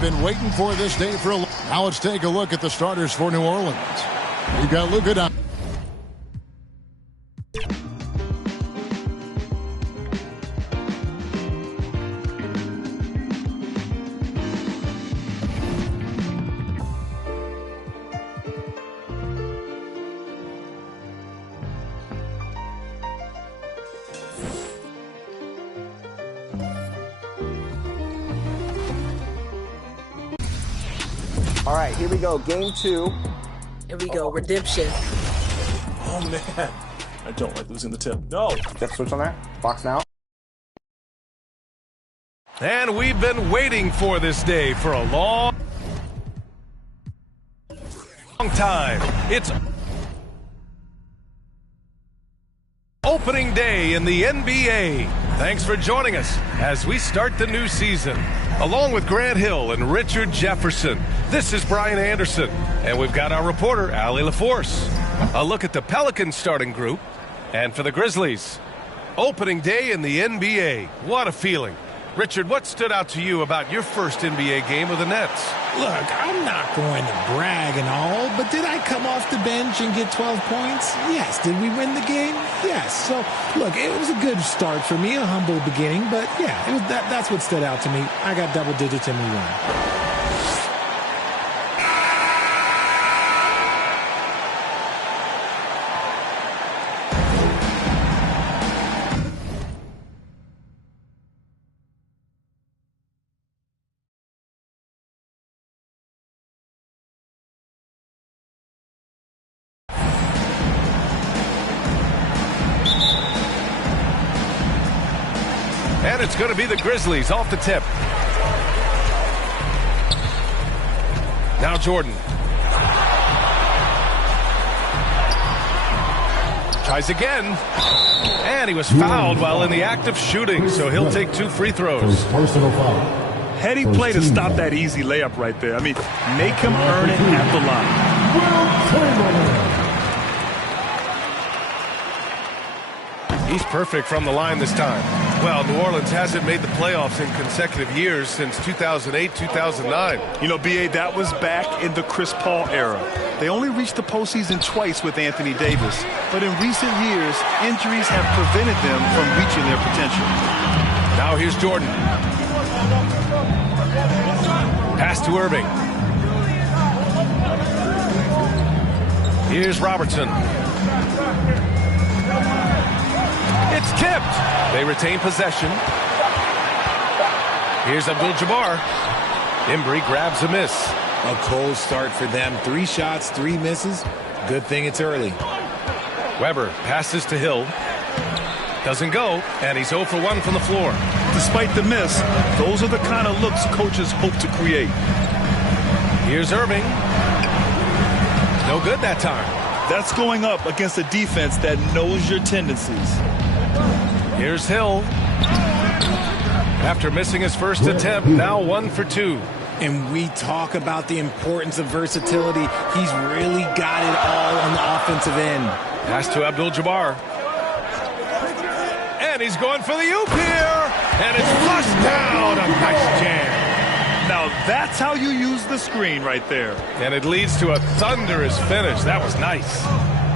They've been waiting for this day for a long time. Now let's take a look at the starters for New Orleans. We've got Luka Doncic. All right, here we go. Game 2. Here we go. Redemption. Oh, man. I don't like losing the tip. No. Tip switch on there. Box now. And we've been waiting for this day for a long time. It's opening day in the NBA. Thanks for joining us as we start the new season. Along with Grant Hill and Richard Jefferson, this is Brian Anderson, and we've got our reporter, Allie LaForce. A look at the Pelicans starting group, and for the Grizzlies, opening day in the NBA. What a feeling. Richard, what stood out to you about your first NBA game with the Nets? Look, I'm not going to brag and all, but did I come off the bench and get 12 points? Yes. Did we win the game? Yes. So, look, it was a good start for me, a humble beginning, but yeah, that's what stood out to me. I got double digits and we won. And it's going to be the Grizzlies off the tip. Now Jordan. Tries again. And he was fouled while in the act of shooting, so he'll take 2 free throws. Personal foul. Heady play to stop that easy layup right there. I mean, make him earn it at the line. He's perfect from the line this time. Well, New Orleans hasn't made the playoffs in consecutive years since 2008, 2009. You know, B.A., that was back in the Chris Paul era. They only reached the postseason twice with Anthony Davis. But in recent years, injuries have prevented them from reaching their potential. Now here's Jordan. Pass to Irving. Here's Robertson. It's tipped. They retain possession. Here's Abdul-Jabbar. Embry grabs a miss. A cold start for them. 3 shots, 3 misses. Good thing it's early. Weber passes to Hill. Doesn't go, and he's 0 for 1 from the floor. Despite the miss, those are the kind of looks coaches hope to create. Here's Irving. No good that time. That's going up against a defense that knows your tendencies. Here's Hill. After missing his first attempt, now 1 for 2. And we talk about the importance of versatility. He's really got it all on the offensive end. Pass to Abdul-Jabbar. And he's going for the oop here. And it's flushed down. A nice jam. Now that's how you use the screen right there. And it leads to a thunderous finish. That was nice.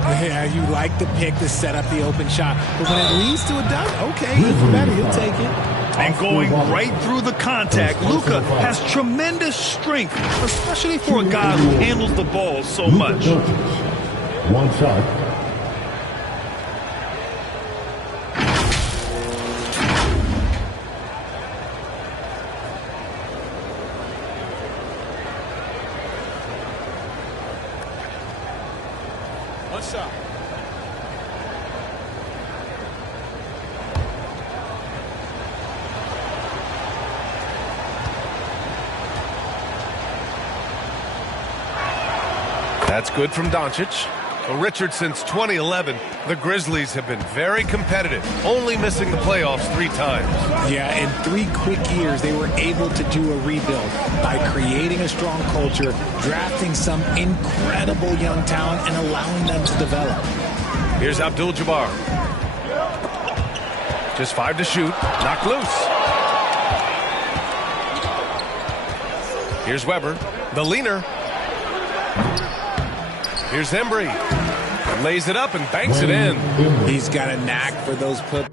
Yeah, you like the pick to set up the open shot. But when it leads to a dunk, okay, even better, he'll take it. And going right through the contact, Luka has tremendous strength, especially for a guy who handles the ball so much. 1 shot. What's up? That's good from Doncic. Well, Richard, since 2011, the Grizzlies have been very competitive, only missing the playoffs 3 times. Yeah, in 3 quick years, they were able to do a rebuild by creating a strong culture, drafting some incredible young talent, and allowing them to develop. Here's Abdul-Jabbar. Just 5 to shoot. Knocked loose. Here's Weber, the leaner. Here's Embry. Lays it up and banks it in. He's got a knack for those put.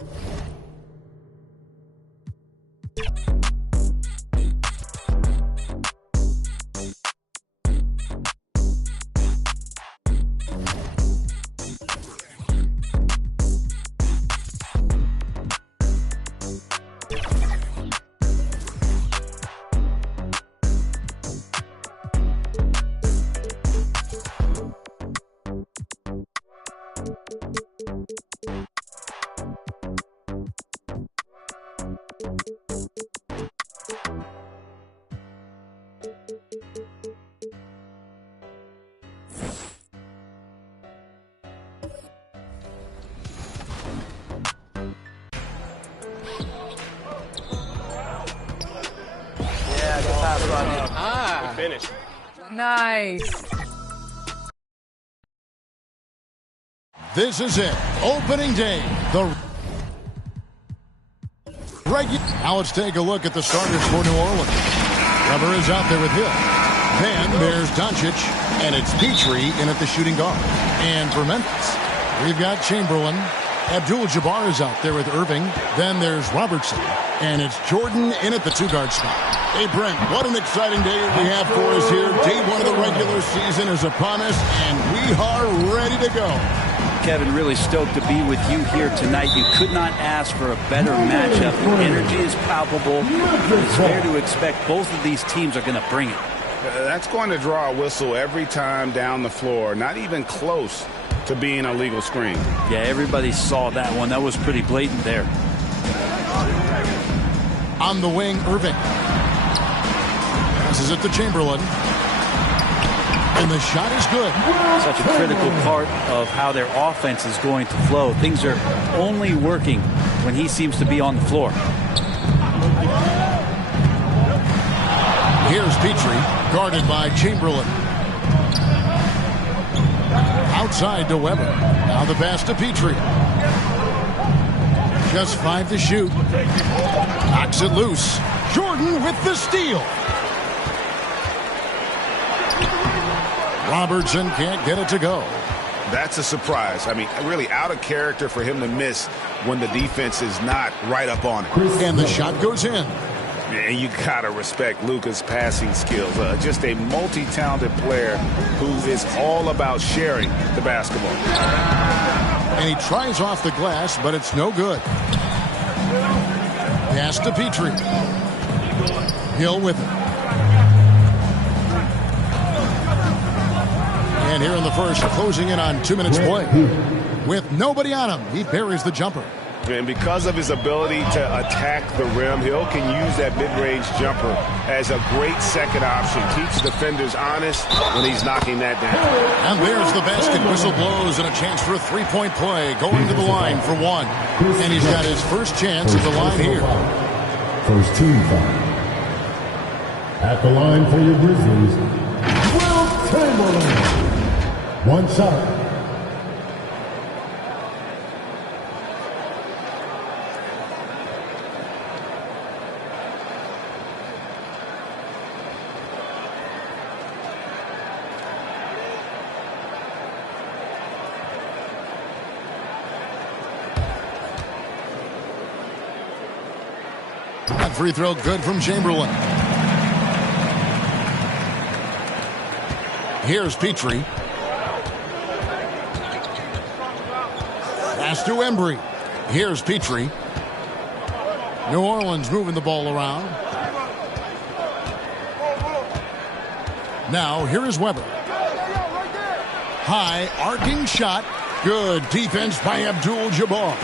Finish. Nice. This is it. Opening day. Now let's take a look at the starters for New Orleans. Weber is out there with Hill. Then there's Doncic, and it's Petrie in at the shooting guard. And for Memphis, we've got Chamberlain. Abdul-Jabbar is out there with Irving. Then there's Robertson. And it's Jordan in at the two-guard spot. Hey, Brent, what an exciting day we have for us here. Day one of the regular season is upon us, and we are ready to go. Kevin, really stoked to be with you here tonight. You could not ask for a better matchup. The energy is palpable. It's fair to expect both of these teams are going to bring it. That's going to draw a whistle every time down the floor. Not even close to being a legal screen. Yeah, everybody saw that one. That was pretty blatant there. On the wing, Irving. Passes it to Chamberlain. And the shot is good. Such a critical part of how their offense is going to flow. Things are only working when he seems to be on the floor. Here's Petrie, guarded by Chamberlain. Outside to Weber. Now the pass to Petrie. Just 5 to shoot. Knocks it loose. Jordan with the steal. Robertson can't get it to go. That's a surprise. I mean, really out of character for him to miss when the defense is not right up on it. And the shot goes in. And you got to respect Luka's passing skills. Just a multi-talented player who is all about sharing the basketball. And he tries off the glass, but it's no good. Pass to Petrie. Hill with it. And here in the first, closing in on 2 minutes play. With nobody on him, he buries the jumper. And because of his ability to attack the rim, Hill can use that mid-range jumper as a great second option. Keeps defenders honest when he's knocking that down. And there's the basket. Whistle blows and a chance for a three-point play. Going to the line for one. And he's got his first chance at the line here. First team foul. At the line for your Grizzlies, Wilt Chamberlain. One shot. That free throw good from Chamberlain. Here's Petrie. Pass to Embry. Here's Petrie. New Orleans moving the ball around. Now here is Weber. High arcing shot. Good defense by Abdul-Jabbar.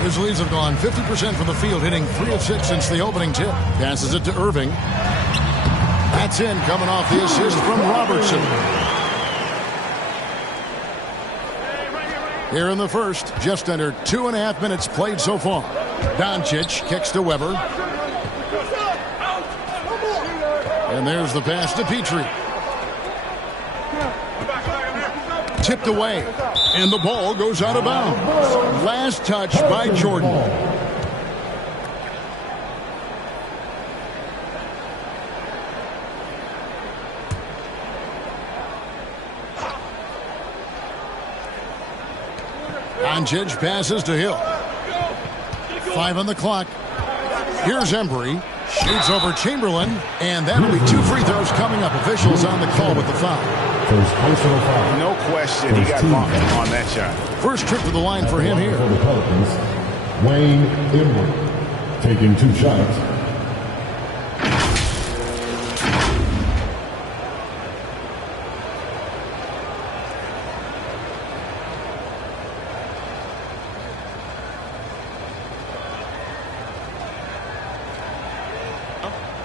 Grizzlies have gone 50% from the field, hitting 3 of 6 since the opening tip. Passes it to Irving. That's in, coming off the assist from Robertson. Here in the first, just under 2.5 minutes played so far. Doncic kicks to Weber. And there's the pass to Petrie. Tipped away. And the ball goes out of bounds. Last touch by Jordan. Doncic passes to Hill. 5 on the clock. Here's Embry. Shoots over Chamberlain. And that'll be 2 free throws coming up. Officials on the call with the foul. First personal foul. No question he got bumped on that shot. First trip to the line for him here. For the Pelicans, Wayne Embry taking 2 shots.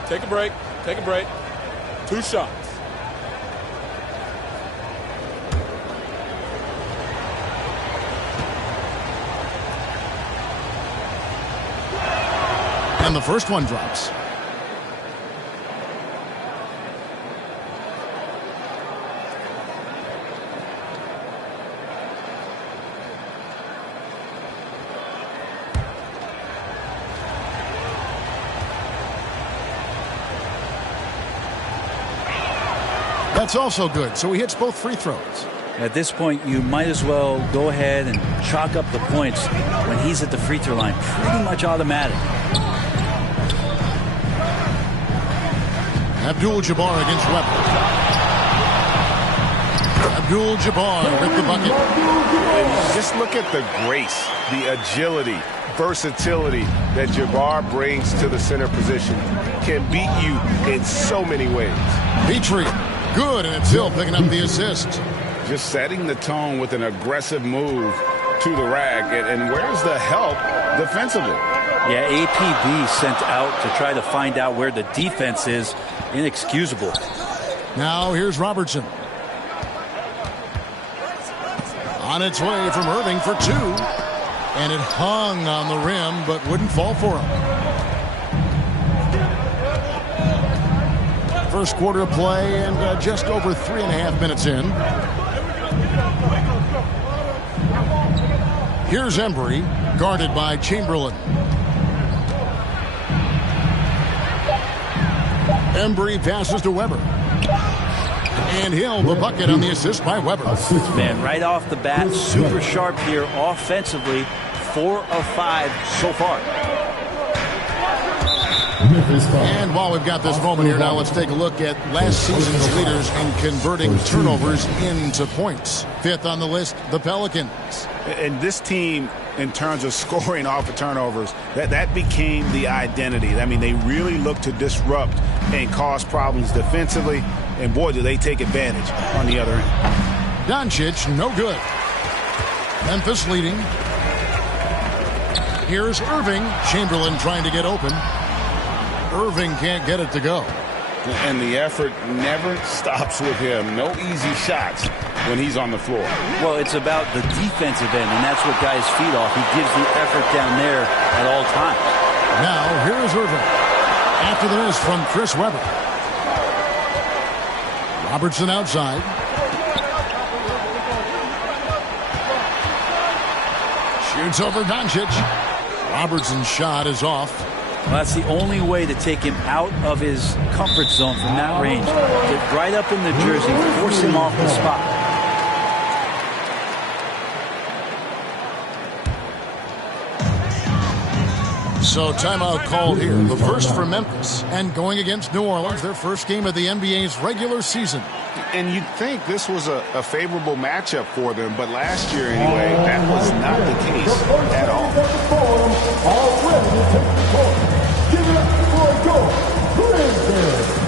Take a break. Take a break. 2 shots. And the first one drops. That's also good. So he hits both free throws. At this point, you might as well go ahead and chalk up the points when he's at the free throw line. Pretty much automatic. Abdul-Jabbar against Webber. Abdul-Jabbar with the bucket. And just look at the grace, the agility, versatility that Jabbar brings to the center position. Can beat you in so many ways. Petrie, good, and it's Hill picking up the assist. Just setting the tone with an aggressive move to the rack. And where's the help defensively? Yeah, APB sent out to try to find out where the defense is. Inexcusable. Now here's Robertson. On its way from Irving for 2. And it hung on the rim, but wouldn't fall for him. First quarter of play and just over 3.5 minutes in. Here's Embry, guarded by Chamberlain. Embry passes to Webber. And Hill, the bucket on the assist by Webber. Man, right off the bat, super sharp here offensively. 4 of 5 so far. And while we've got this moment here now, let's take a look at last season's leaders in converting turnovers into points. 5th on the list, the Pelicans. And this team, in terms of scoring off of turnovers, that became the identity. I mean, they really look to disrupt and cause problems defensively. And boy, do they take advantage on the other end. Doncic, no good. Memphis leading. Here's Irving. Chamberlain trying to get open. Irving can't get it to go. And the effort never stops with him. No easy shots when he's on the floor. Well, it's about the defensive end, and that's what guys feed off. He gives the effort down there at all times. Now, here is Irving. After the miss from Chris Webber. Robertson outside. Shoots over Doncic. Robertson's shot is off. Well, that's the only way to take him out of his comfort zone from that range. Get right up in the jersey, force him off the spot. So timeout called here. The first for Memphis. And going against New Orleans, their first game of the NBA's regular season. And you'd think this was a favorable matchup for them, but last year anyway, that was not the case at all. Give it up for a goal. Greenberg.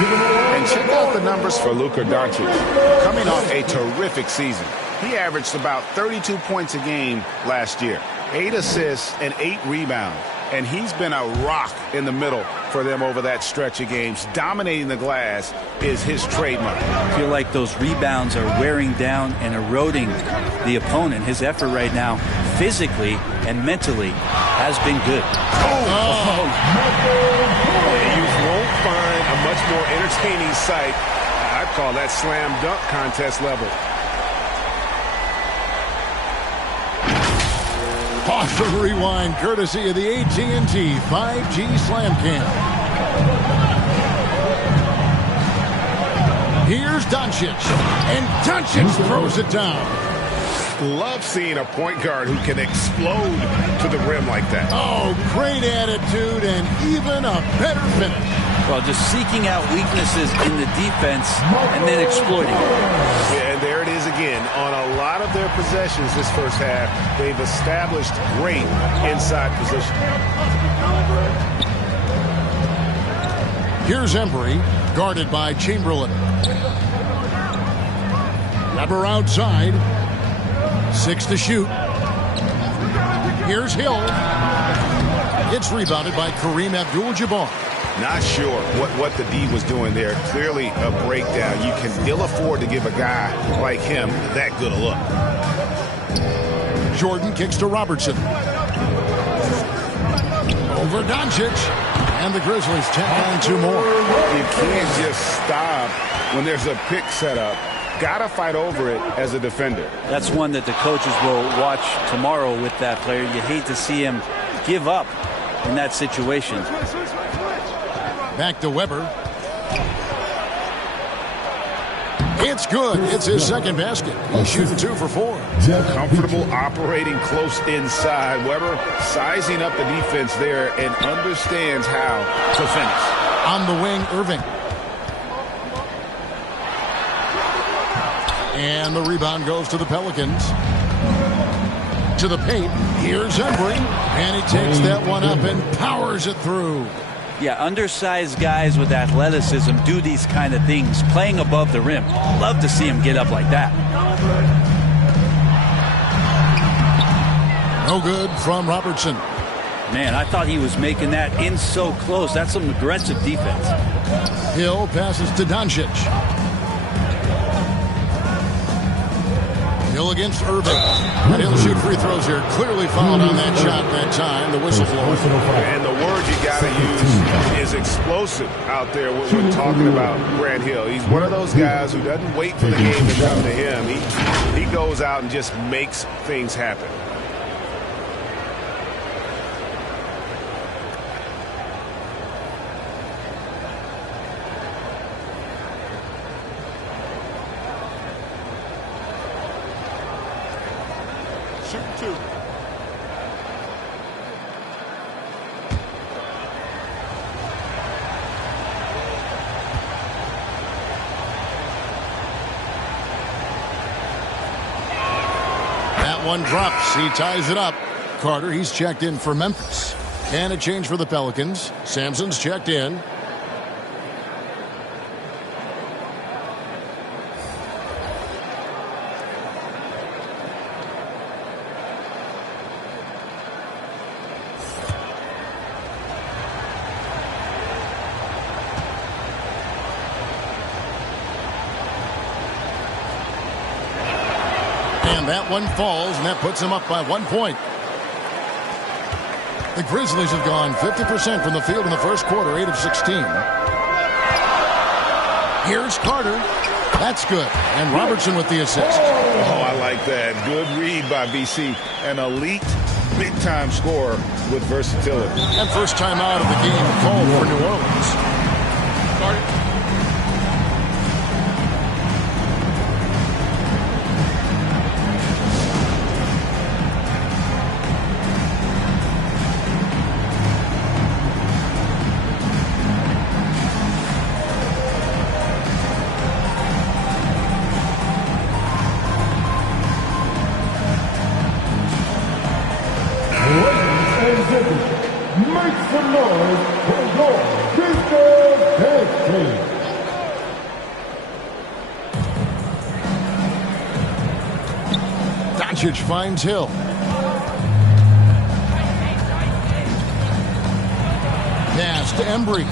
And check out the numbers for Luka Doncic. Coming off a terrific season, he averaged about 32 points a game last year, 8 assists and 8 rebounds. And he's been a rock in the middle for them over that stretch of games. Dominating the glass is his trademark. I feel like those rebounds are wearing down and eroding the opponent. His effort right now, physically and mentally, has been good. You won't find a much more entertaining sight. I'd call that slam dunk contest level. Pause for the rewind, courtesy of the AT&T 5G Slam Cam. Here's Doncic, and Doncic throws it down. Love seeing a point guard who can explode to the rim like that. Oh, great attitude and even a better finish. Well, just seeking out weaknesses in the defense and then exploiting it. Yeah, and there it is again. On a lot of their possessions this first half, they've established great inside position. Here's Embry, guarded by Chamberlain. Weber outside. 6 to shoot. Here's Hill. It's rebounded by Kareem Abdul-Jabbar. Not sure what the D was doing there. Clearly a breakdown. You can ill afford to give a guy like him that good a look. Jordan kicks to Robertson. Over Doncic. And the Grizzlies tack on 2 more. You can't just stop when there's a pick set up. Gotta fight over it as a defender. That's one that the coaches will watch tomorrow with that player. You hate to see him give up in that situation. Back to Weber. It's good. It's his second basket. He's shooting 2 for 4. Comfortable operating close inside. Weber sizing up the defense there and understands how to finish. On the wing, Irving. And the rebound goes to the Pelicans. To the paint. Here's Embry. And he takes that one up and powers it through. Yeah, undersized guys with athleticism do these kind of things, playing above the rim. Love to see him get up like that. No good from Robertson. Man, I thought he was making that in so close. That's some aggressive defense. Hill passes to Doncic. Hill against Irving. And he'll shoot free throws here. Clearly fouled on that shot that time. The whistle blows. And the word you got to use is explosive out there when we're talking about Grant Hill. He's one of those guys who doesn't wait for the game to come to him. He goes out and just makes things happen. Shoot 2. That one drops. He ties it up. Carter, he's checked in for Memphis. And a change for the Pelicans. Sampson's checked in. That one falls, and that puts them up by 1 point. The Grizzlies have gone 50% from the field in the first quarter, 8 of 16. Here's Carter. That's good. And Robertson with the assist. Oh, I like that. Good read by BC. An elite, big-time scorer with versatility. And first time out of the game called for New Orleans. Carter. Make some noise for your Big Dog Dance Team. Doncic finds Hill. Pass to Embry.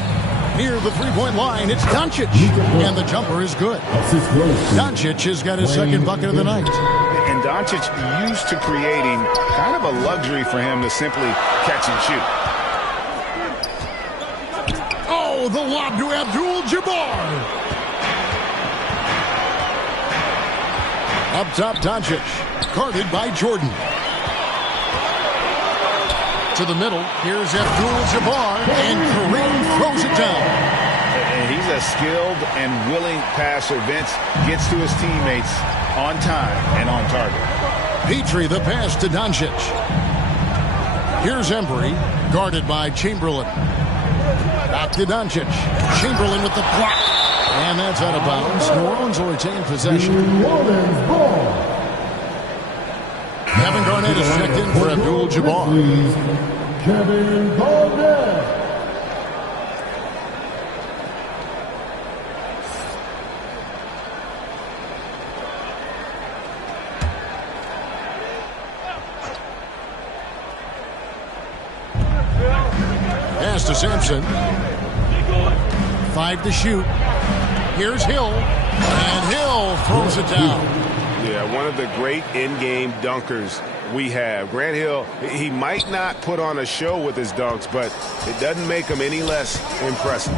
Near the three-point line, it's Doncic. And the jumper is good. Doncic has got his second bucket of the night. And Doncic used to creating kind of a luxury for him to simply catch and shoot. Oh, the lob to Abdul-Jabbar. Up top, Doncic. Guarded by Jordan. To the middle. Here's Abdul-Jabbar. And Kareem throws it down. And he's a skilled and willing passer. Vince gets to his teammates on time and on target. Petrie, the pass to Doncic. Here's Embry. Guarded by Chamberlain. Back to Doncic. Chamberlain with the block. And that's out of bounds. New Orleans will retain possession. Kevin Garnett is checked in for Abdul-Jabbar. Kevin Garnett. Pass to Sampson. 5 to shoot. Here's Hill. And Hill throws it down. Yeah, one of the great in-game dunkers we have. Grant Hill, he might not put on a show with his dunks, but it doesn't make him any less impressive.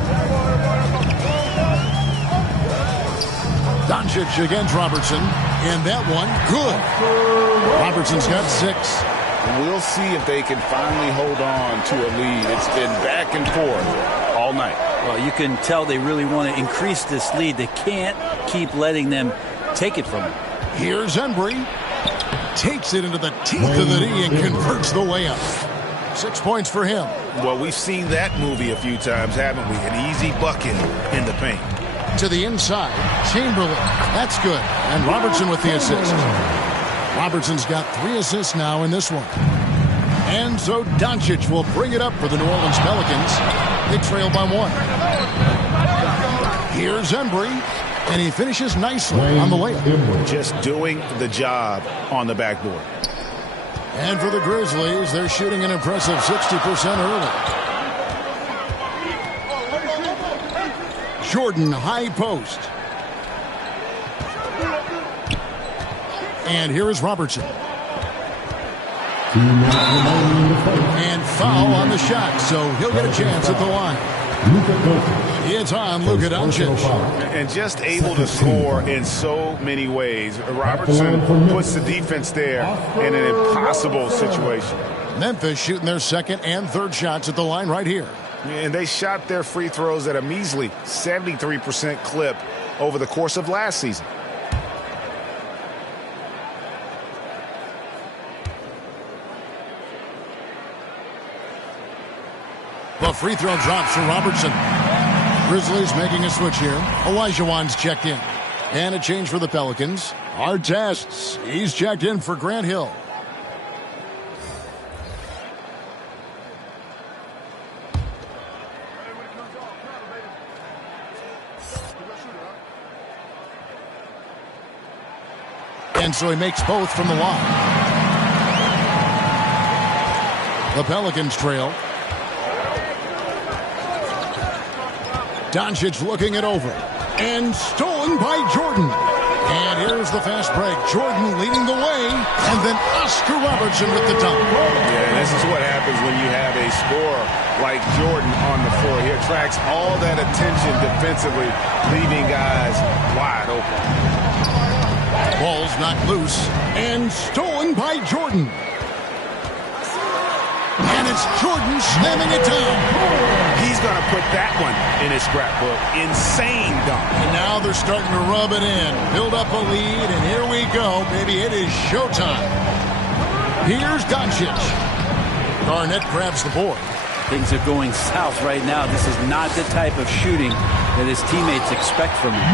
Doncic against Robertson. And that one, good. Robertson's got 6. We'll see if they can finally hold on to a lead. It's been back and forth all night. Well, you can tell they really want to increase this lead. They can't keep letting them take it from them. Here's Embry. Takes it into the teeth of the knee and converts the layup. 6 points for him. Well, we've seen that movie a few times, haven't we? An easy bucket in the paint. To the inside. Chamberlain. That's good. And Robertson with the assist. Robertson's got 3 assists now in this one. And so Doncic will bring it up for the New Orleans Pelicans. They trail by 1. Here's Embry. And he finishes nicely on the layup. Just doing the job on the backboard. And for the Grizzlies, they're shooting an impressive 60% early. Jordan, high post. And here is Robertson. And foul on the shot, so he'll get a chance at the line. It's on Luka Doncic. And just able to score in so many ways. Robertson puts the defense there in an impossible situation. Memphis shooting their second and third shots at the line right here. And they shot their free throws at a measly 73% clip over the course of last season. The free throw drops for Robertson. Grizzlies making a switch here. Olajuwon's checked in. And a change for the Pelicans. Artest, he's checked in for Grant Hill. And so he makes both from the line. The Pelicans trail. Doncic looking it over. And stolen by Jordan. And here's the fast break. Jordan leading the way. And then Oscar Robertson with the dunk. Yeah, this is what happens when you have a scorer like Jordan on the floor. He attracts all that attention defensively, leaving guys wide open. Ball's knocked loose. And stolen by Jordan. And it's Jordan slamming it down. He's going to put that one in his scrapbook. Insane dunk. And now they're starting to rub it in. Build up a lead, and here we go. Baby, it is showtime. Here's Doncic. Garnett grabs the board. Things are going south right now. This is not the type of shooting that his teammates expect from him.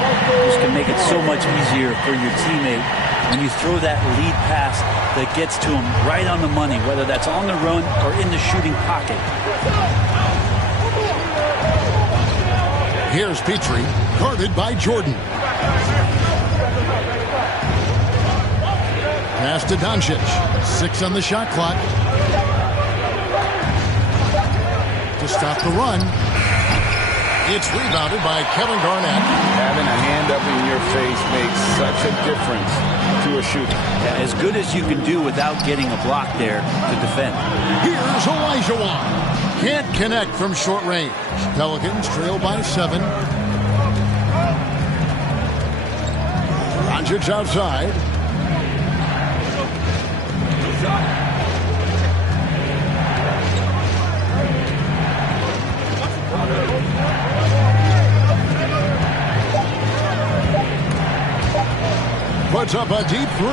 This can make it so much easier for your teammate when you throw that lead pass that gets to him right on the money, whether that's on the run or in the shooting pocket. Here's Petrie, guarded by Jordan. Pass to Doncic. 6 on the shot clock. To stop the run. It's rebounded by Kevin Garnett. Having a hand up in your face makes such a difference to a shooter. Yeah, as good as you can do without getting a block there to defend. Here's Olajuwon. Can't connect from short range. Pelicans trail by 7. Doncic outside. Puts up a deep 3.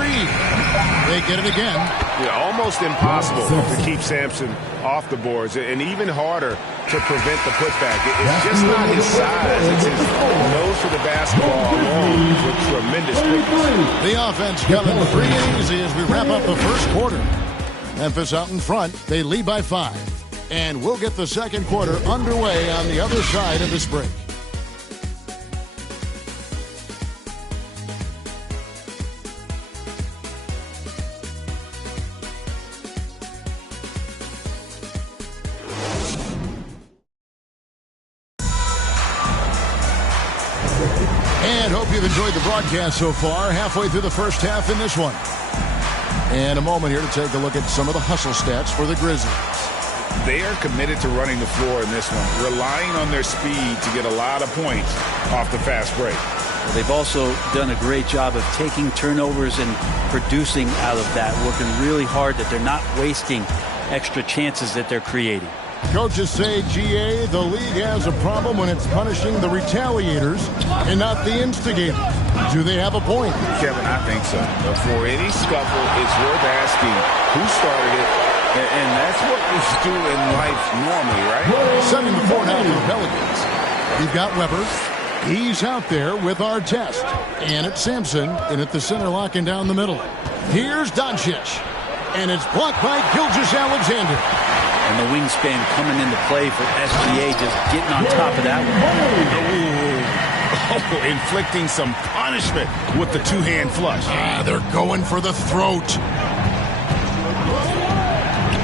They get it again. Yeah, almost impossible to keep Sampson off the boards, and even harder to prevent the putback. It's just not his size. It's his nose for the basketball alone with tremendous quickness. The offense coming free and easy as we wrap up the first quarter. Memphis out in front. They lead by 5. And we'll get the second quarter underway on the other side of this break. And hope you've enjoyed the broadcast so far. Halfway through the first half in this one. And a moment here to take a look at some of the hustle stats for the Grizzlies. They are committed to running the floor in this one, relying on their speed to get a lot of points off the fast break. Well, they've also done a great job of taking turnovers and producing out of that, working really hard that they're not wasting extra chances that they're creating. Coaches say, GA, the league has a problem when it's punishing the retaliators and not the instigators. Do they have a point? Kevin, I think so. For any scuffle, it's worth asking who started it, and that's what we do in life normally, right? 7-4 now for the Pelicans. We've got Weber. He's out there with Artest. And it's Sampson in at the center, locking down the middle. Here's Doncic. And it's blocked by Gilgeous-Alexander. And the wingspan coming into play for SGA, just getting on top of that one. Inflicting some punishment with the two-hand flush. They're going for the throat.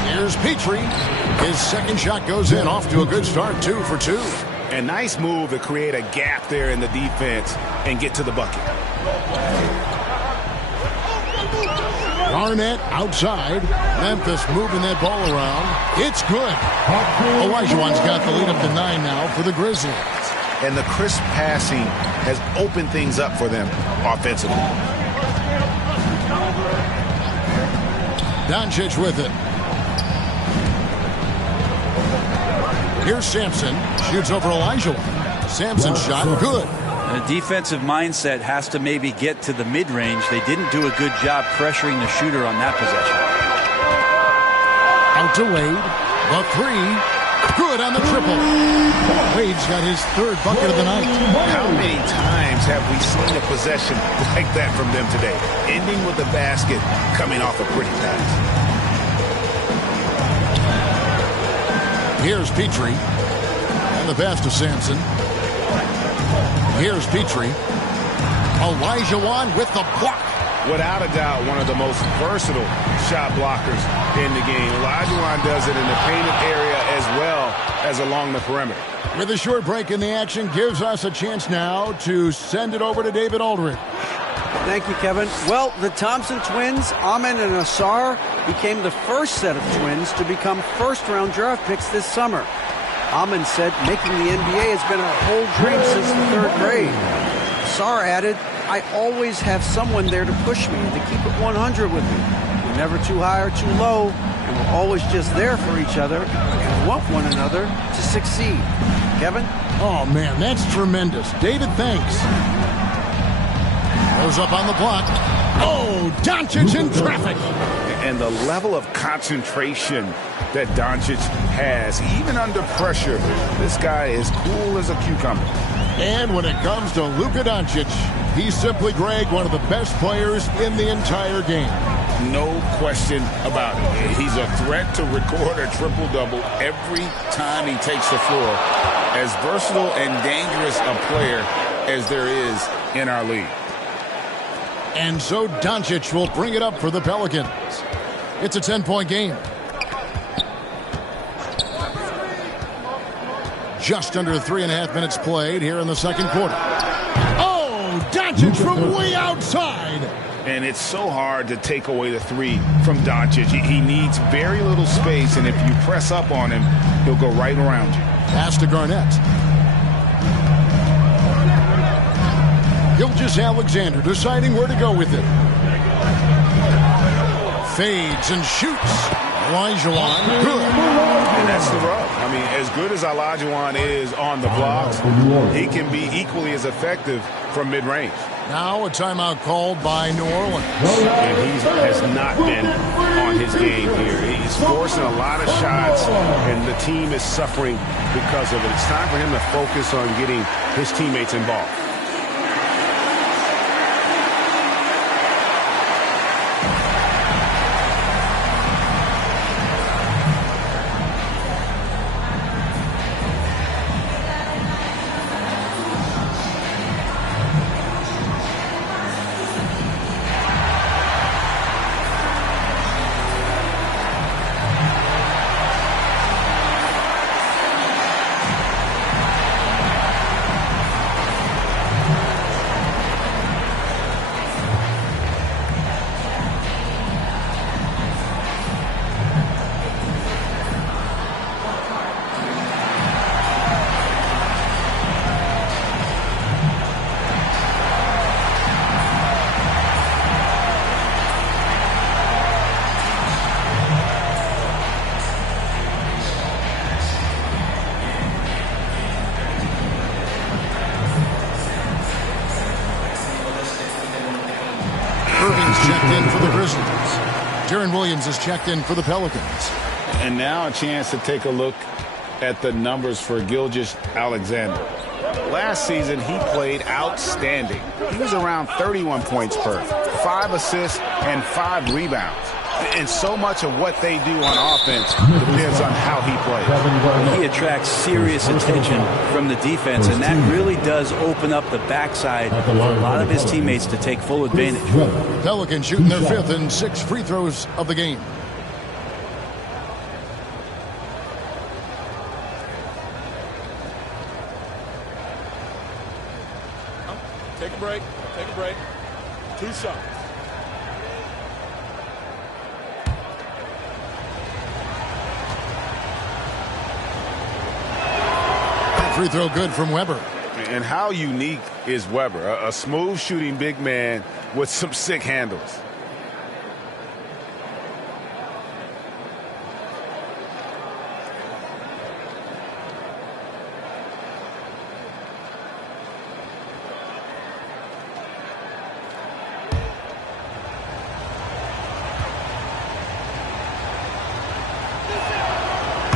Here's Petrie. His second shot goes in, off to a good start, 2 for 2. A nice move to create a gap there in the defense and get to the bucket. Garnett outside. Memphis moving that ball around. It's good. Olajuwon's got the lead up to 9 now for the Grizzlies. And the crisp passing has opened things up for them offensively. Doncic with it. Here's Sampson. Shoots over Olajuwon. Sampson's shot, good. The defensive mindset has to maybe get to the mid-range. They didn't do a good job pressuring the shooter on that possession. Out to Wade. The 3. Good on the triple. Wade's got his 3rd bucket of the night. How many times have we seen a possession like that from them today? Ending with a basket, coming off a pretty pass. Here's Petrie. And the pass to Sampson. Here's Petrie. Olajuwon with the block. Without a doubt, one of the most versatile shot blockers in the game. Olajuwon does it in the painted area as well as along the perimeter. With a short break in the action, gives us a chance now to send it over to David Aldridge. Thank you, Kevin. Well, the Thompson twins, Amen and Ausar, became the first set of twins to become first-round draft picks this summer. Amen said making the NBA has been a whole dream since the 3rd grade. Ausar added, I always have someone there to push me and to keep it 100 with me. We're never too high or too low, and we're always just there for each other and want one another to succeed. Kevin? Oh, man, that's tremendous. David, thanks. Goes up on the block. Oh, Doncic in traffic. And the level of concentration that Doncic has, even under pressure, this guy is cool as a cucumber. And when it comes to Luka Doncic, he's simply, Greg, one of the best players in the entire game. No question about it. He's a threat to record a triple-double every time he takes the floor. As versatile and dangerous a player as there is in our league. And so Doncic will bring it up for the Pelicans. It's a 10-point game. Just under 3.5 minutes played here in the second quarter. Oh, Doncic from way outside. And it's so hard to take away the three from Doncic. He needs very little space, and if you press up on him, he'll go right around you. Pass to Garnett. Gilgeous-Alexander deciding where to go with it. Fades and shoots. Olajuwon, good. And that's the rub. I mean, as good as Olajuwon is on the blocks, he can be equally as effective from mid-range. Now a timeout called by New Orleans. And he has not been on his game here. He's forcing a lot of shots, and the team is suffering because of it. It's time for him to focus on getting his teammates involved. Checked in for the Grizzlies. Deron Williams is checked in for the Pelicans. And now a chance to take a look at the numbers for Gilgeous-Alexander. Last season, he played outstanding. He was around 31 points per, 5 assists, and 5 rebounds. And so much of what they do on offense depends on how he plays. He attracts serious attention from the defense, and that really does open up the backside for a lot of his teammates to take full advantage. Pelicans shooting their 5th and 6th free throws of the game. Take a break. Take a break. 2 shots. Free throw good from Weber. And how unique is Weber? A smooth shooting big man with some sick handles.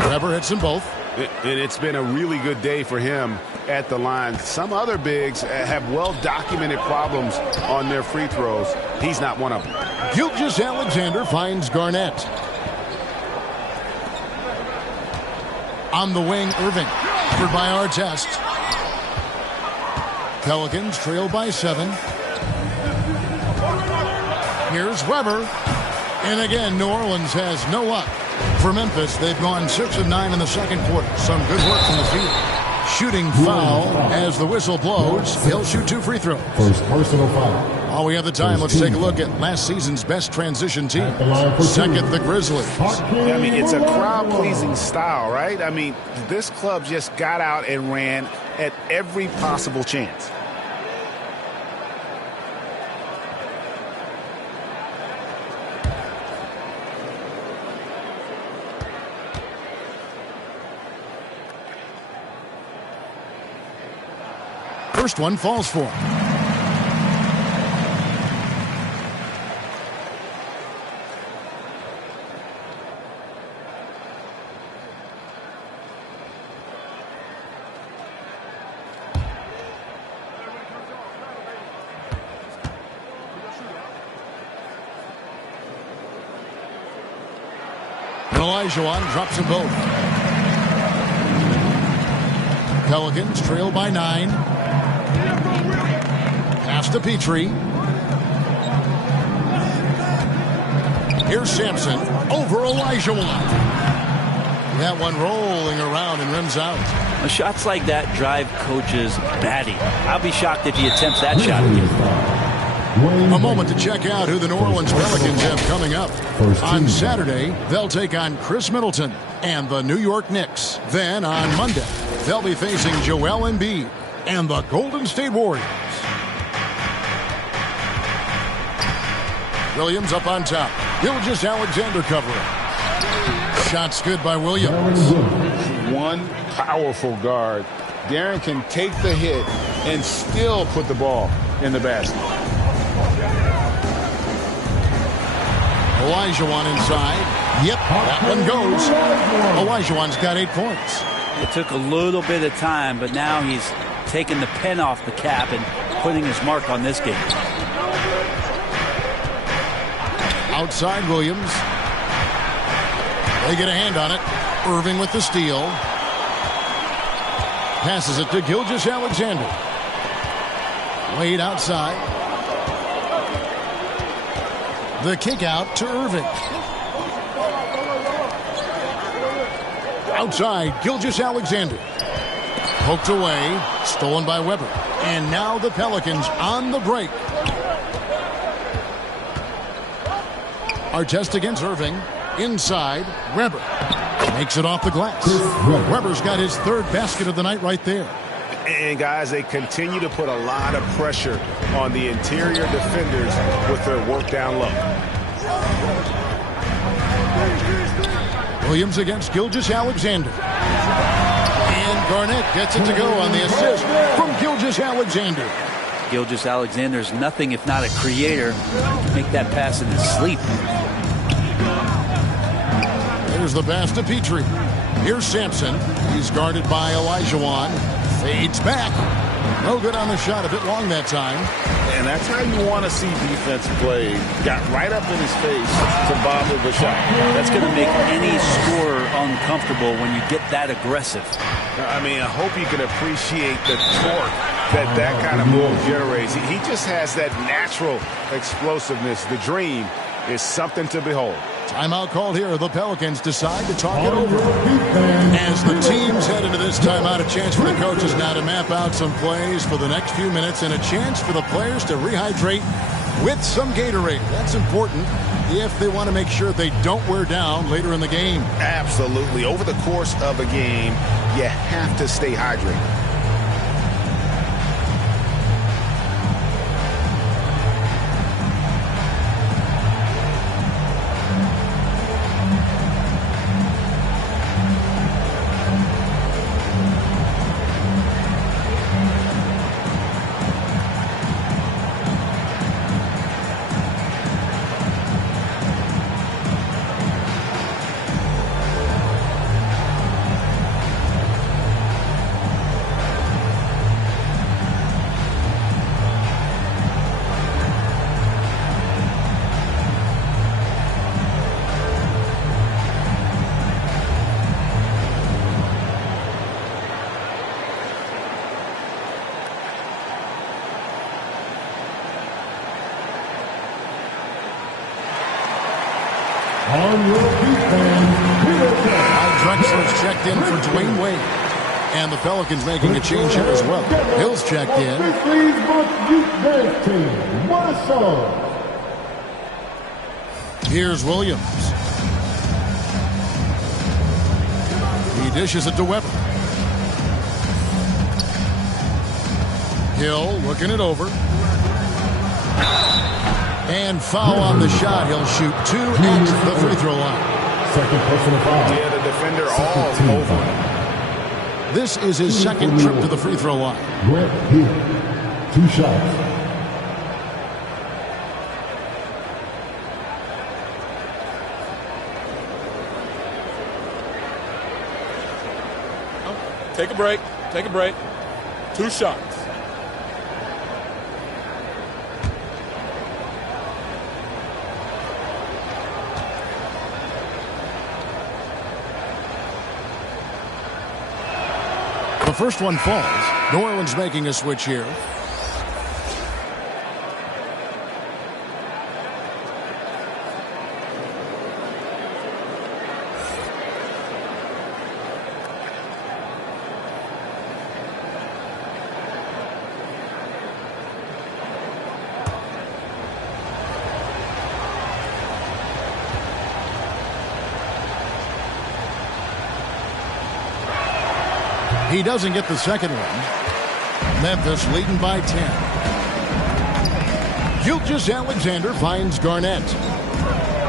Weber hits them both. And it's been a really good day for him at the line. Some other bigs have well-documented problems on their free throws. He's not one of them. Gilgeous-Alexander finds Garnett. On the wing, Irving. Covered by Artest. Pelicans trail by 7. Here's Weber. And again, New Orleans has no luck. For Memphis, they've gone 6 of 9 in the second quarter. Some good work from the field. Shooting foul as the whistle blows. He'll shoot 2 free throws. First personal foul. While we have the time, let's take a look at last season's best transition team. Second, the Grizzlies. I mean, it's a crowd-pleasing style, right? I mean, this club just got out and ran at every possible chance. First one falls for him. And Olajuwon drops them both. Pelicans trail by 9. Pass to Petrie. Here's Sampson over Olajuwon. That one rolling around and rims out. Shots like that drive coaches batty. I'll be shocked if he attempts that shot again. A moment to check out who the New Orleans Pelicans have coming up. On Saturday, they'll take on Chris Middleton and the New York Knicks. Then on Monday, they'll be facing Joel Embiid and the Golden State Warriors. Williams up on top. Gilgeous-Alexander covering. Shots good by Williams. One powerful guard. Darren can take the hit and still put the ball in the basket. Olajuwon inside. Yep, that one goes. Olajuwon's got 8 points. It took a little bit of time, but now he's taking the pen off the cap and putting his mark on this game. Outside Williams. They get a hand on it. Irving with the steal. Passes it to Gilgeous-Alexander. Wade outside. The kick out to Irving. Outside, Gilgeous-Alexander. Poked away. Stolen by Weber. And now the Pelicans on the break. Artest against Irving. Inside, Weber. Makes it off the glass. Weber's got his 3rd basket of the night right there. And, guys, they continue to put a lot of pressure on the interior defenders with their work down low. Williams against Gilgeous-Alexander. And Garnett gets it to go on the assist from Gilgeous-Alexander. Gilgeous-Alexander's nothing if not a creator. Make that pass in his sleep. Here's the pass to Petrie. Here's Sampson. He's guarded by Olajuwon. Fades back. No good on the shot. A bit long that time. And that's how you want to see defense play. Got right up in his face to bobble the shot. That's going to make any scorer uncomfortable when you get that aggressive. I mean, I hope you can appreciate the torque that kind of move generates. He just has that natural explosiveness. The dream is something to behold. Timeout called here. The Pelicans decide to talk it over. As the teams head into this timeout, a chance for the coaches now to map out some plays for the next few minutes and a chance for the players to rehydrate with some Gatorade. That's important if they want to make sure they don't wear down later in the game. Absolutely. Over the course of a game, you have to stay hydrated. Drexler's checked in for Dwayne Wade. And the Pelicans making a change here as well. Hill's checked in. Here's Williams. He dishes it to Weber. Hill looking it over. And foul on the shot. He'll shoot 2 at the free throw line. Second personal foul. Yeah, the defender all over him. This is his second trip to the free throw line. Grant Hill, 2 shots. Take a break. Take a break. 2 shots. The first one falls. New Orleans making a switch here. He doesn't get the second one. Memphis leading by 10. Gilgeous-Alexander finds Garnett.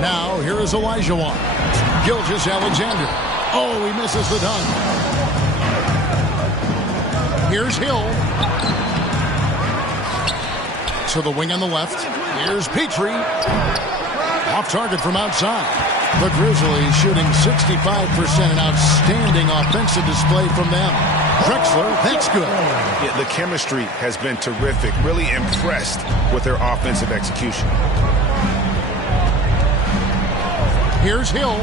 Now here is Olajuwon. Gilgeous-Alexander. Oh, he misses the dunk. Here's Hill. To the wing on the left. Here's Petrie. Off target from outside. The Grizzlies shooting 65%. An outstanding offensive display from them. Drexler, that's good. Yeah, the chemistry has been terrific. Really impressed with their offensive execution. Here's Hill.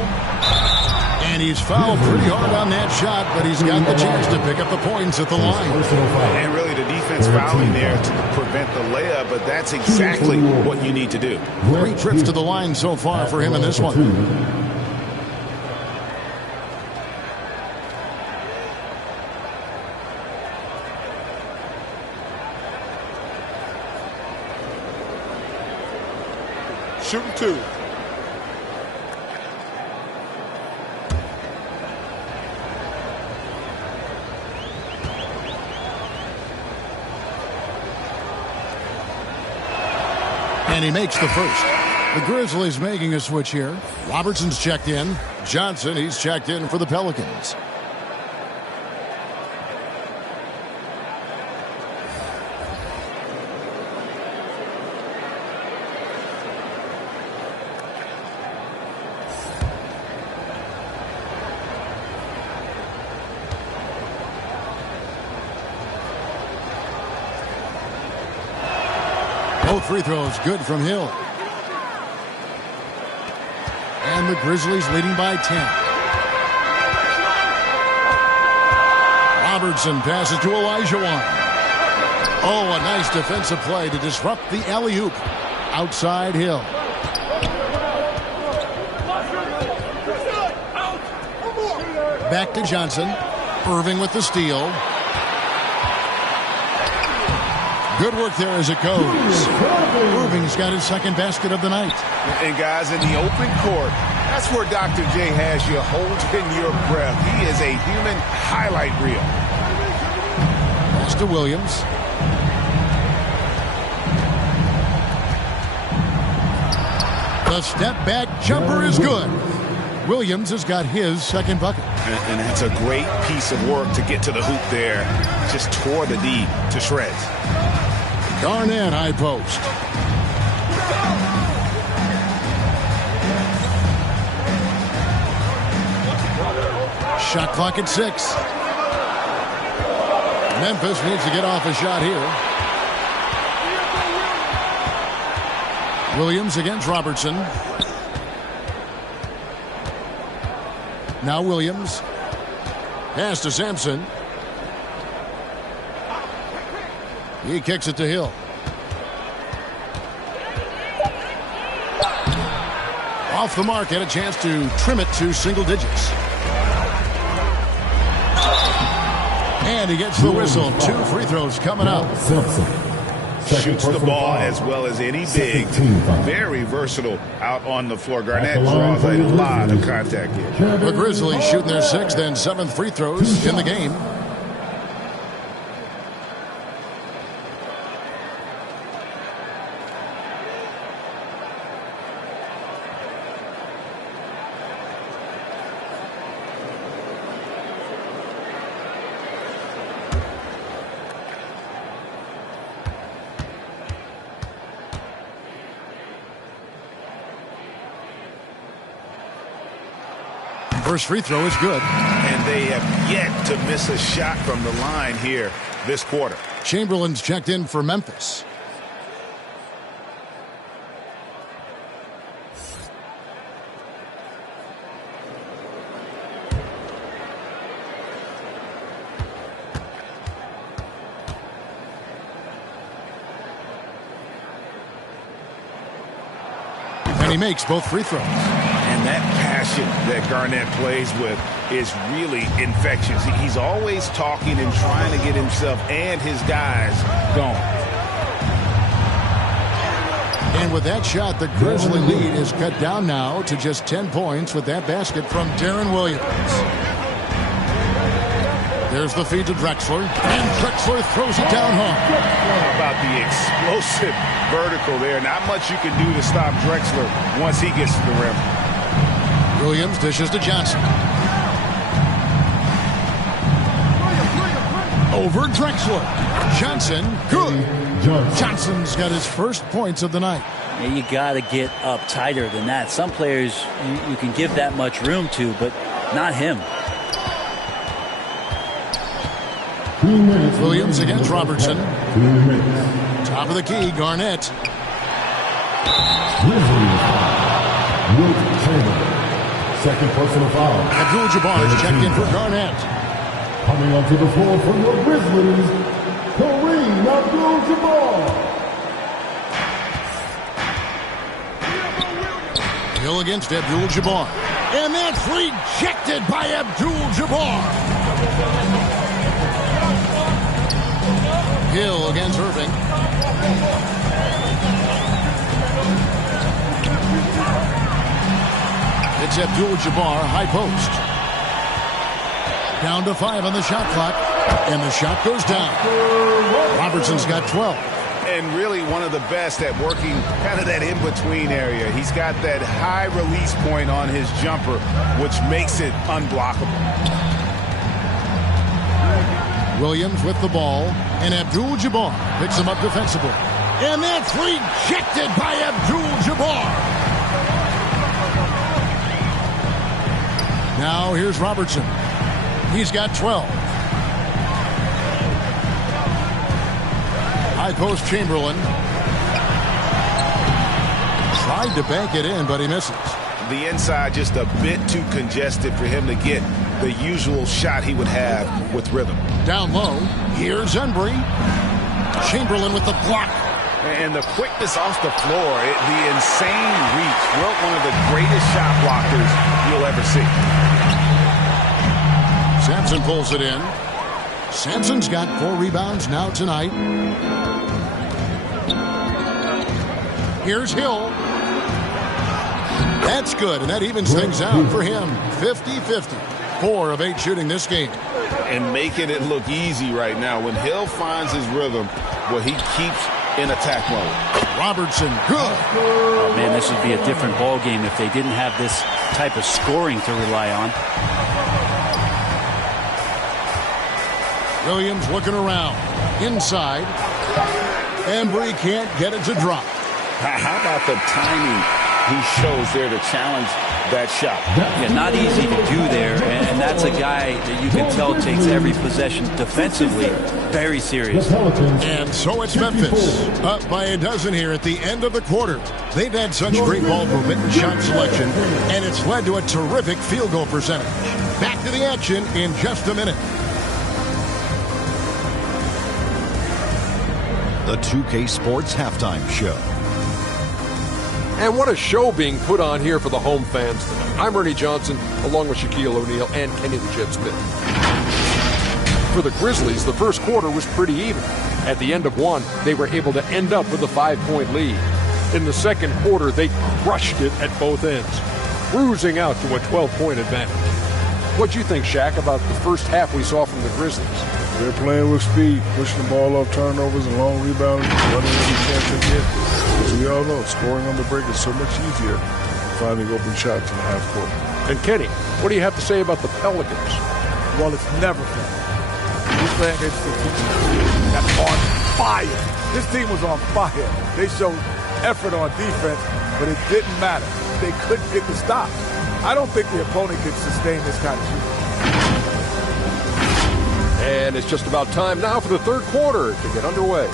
And he's fouled pretty hard on that shot, but he's got the chance to pick up the points at the line. And really the defense fouling there to prevent the layup, but that's exactly what you need to do. 3 trips to the line so far for him in this one. Shooting 2. And he makes the first. The Grizzlies making a switch here. Robertson's checked in. Johnson, he's checked in for the Pelicans. Both free throws good from Hill. And the Grizzlies leading by 10. Robertson passes to Olajuwon. Oh, a nice defensive play to disrupt the alley-oop. Outside Hill. Back to Johnson. Irving with the steal. Good work there as it goes. Irving's got his second basket of the night. And guys, in the open court, that's where Dr. J has you holding your breath. He is a human highlight reel. Pass to Williams. The step back jumper is good. Williams has got his second bucket. And that's a great piece of work to get to the hoop there. Just tore the D to shreds. Garnett high post. Shot clock at 6. Memphis needs to get off a shot here. Williams against Robertson. Now Williams. Pass to Sampson. He kicks it to Hill. Off the mark, had a chance to trim it to single digits. And he gets the whistle. 2 free throws coming up. Shoots the ball as well as any big. Very versatile out on the floor. Garnett draws a lot of contact here. The Grizzlies shooting their 6th and 7th free throws in the game. First free throw is good. And they have yet to miss a shot from the line here this quarter. Chamberlain's checked in for Memphis. And he makes both free throws. And that passion that Garnett plays with is really infectious. He's always talking and trying to get himself and his guys going. And with that shot, the Grizzly lead is cut down now to just 10 points with that basket from Deron Williams. There's the feed to Drexler, and Drexler throws it down home. How about the explosive vertical there? Not much you can do to stop Drexler once he gets to the rim. Williams dishes to Johnson. Over Drexler. Johnson, good. Johnson's got his first points of the night. Yeah, you got to get up tighter than that. Some players you can give that much room to, but not him. Williams against Robertson. Top of the key, Garnett. Second personal foul. Abdul-Jabbar is checked in for Garnett. Coming onto the floor for the Grizzlies, Kareem Abdul-Jabbar. Hill against Abdul-Jabbar. And that's rejected by Abdul-Jabbar. Hill against Irving. It's Abdul-Jabbar, high post. Down to 5 on the shot clock, and the shot goes down. Robertson's got 12. And really one of the best at working kind of that in-between area. He's got that high release point on his jumper, which makes it unblockable. Williams with the ball, and Abdul-Jabbar picks him up defensively. And that's rejected by Abdul-Jabbar. Now here's Robertson. He's got 12. High post Chamberlain. Tried to bank it in, but he misses. The inside just a bit too congested for him to get the usual shot he would have with rhythm. Down low, here's Embry. Chamberlain with the block. And the quickness off the floor, the insane reach. Wilt, one of the greatest shot blockers you'll ever see. Sampson pulls it in. Sampson's got 4 rebounds now tonight. Here's Hill. That's good, and that evens things out for him. 50-50. 4 of 8 shooting this game. And making it look easy right now. When Hill finds his rhythm, well, he keeps in attack mode. Robertson, good. Oh, man, this would be a different ball game if they didn't have this type of scoring to rely on. Williams looking around. Inside. Embry can't get it to drop. How about the timing he shows there to challenge that shot? Yeah, not easy to do there, and that's a guy that you can tell takes every possession defensively very serious. And so it's Memphis, up by a dozen here at the end of the quarter. They've had such great ball movement and shot selection, and it's led to a terrific field goal percentage. Back to the action in just a minute. The 2K Sports Halftime Show. And what a show being put on here for the home fans tonight. I'm Ernie Johnson, along with Shaquille O'Neal and Kenny the Jet Smith. For the Grizzlies, the first quarter was pretty even. At the end of one, they were able to end up with a 5-point lead. In the second quarter, they crushed it at both ends, cruising out to a 12-point advantage. What'd you think, Shaq, about the first half we saw from the Grizzlies? They're playing with speed, pushing the ball off turnovers and long rebounds, running every chance they get. As we all know, scoring on the break is so much easier than finding open shots in the half court. And Kenny, what do you have to say about the Pelicans? Well, it's never fair. We're playing against the team that's on fire. This team was on fire. They showed effort on defense, but it didn't matter. They couldn't get the stops. I don't think the opponent can sustain this kind of shooting. And it's just about time now for the third quarter to get underway.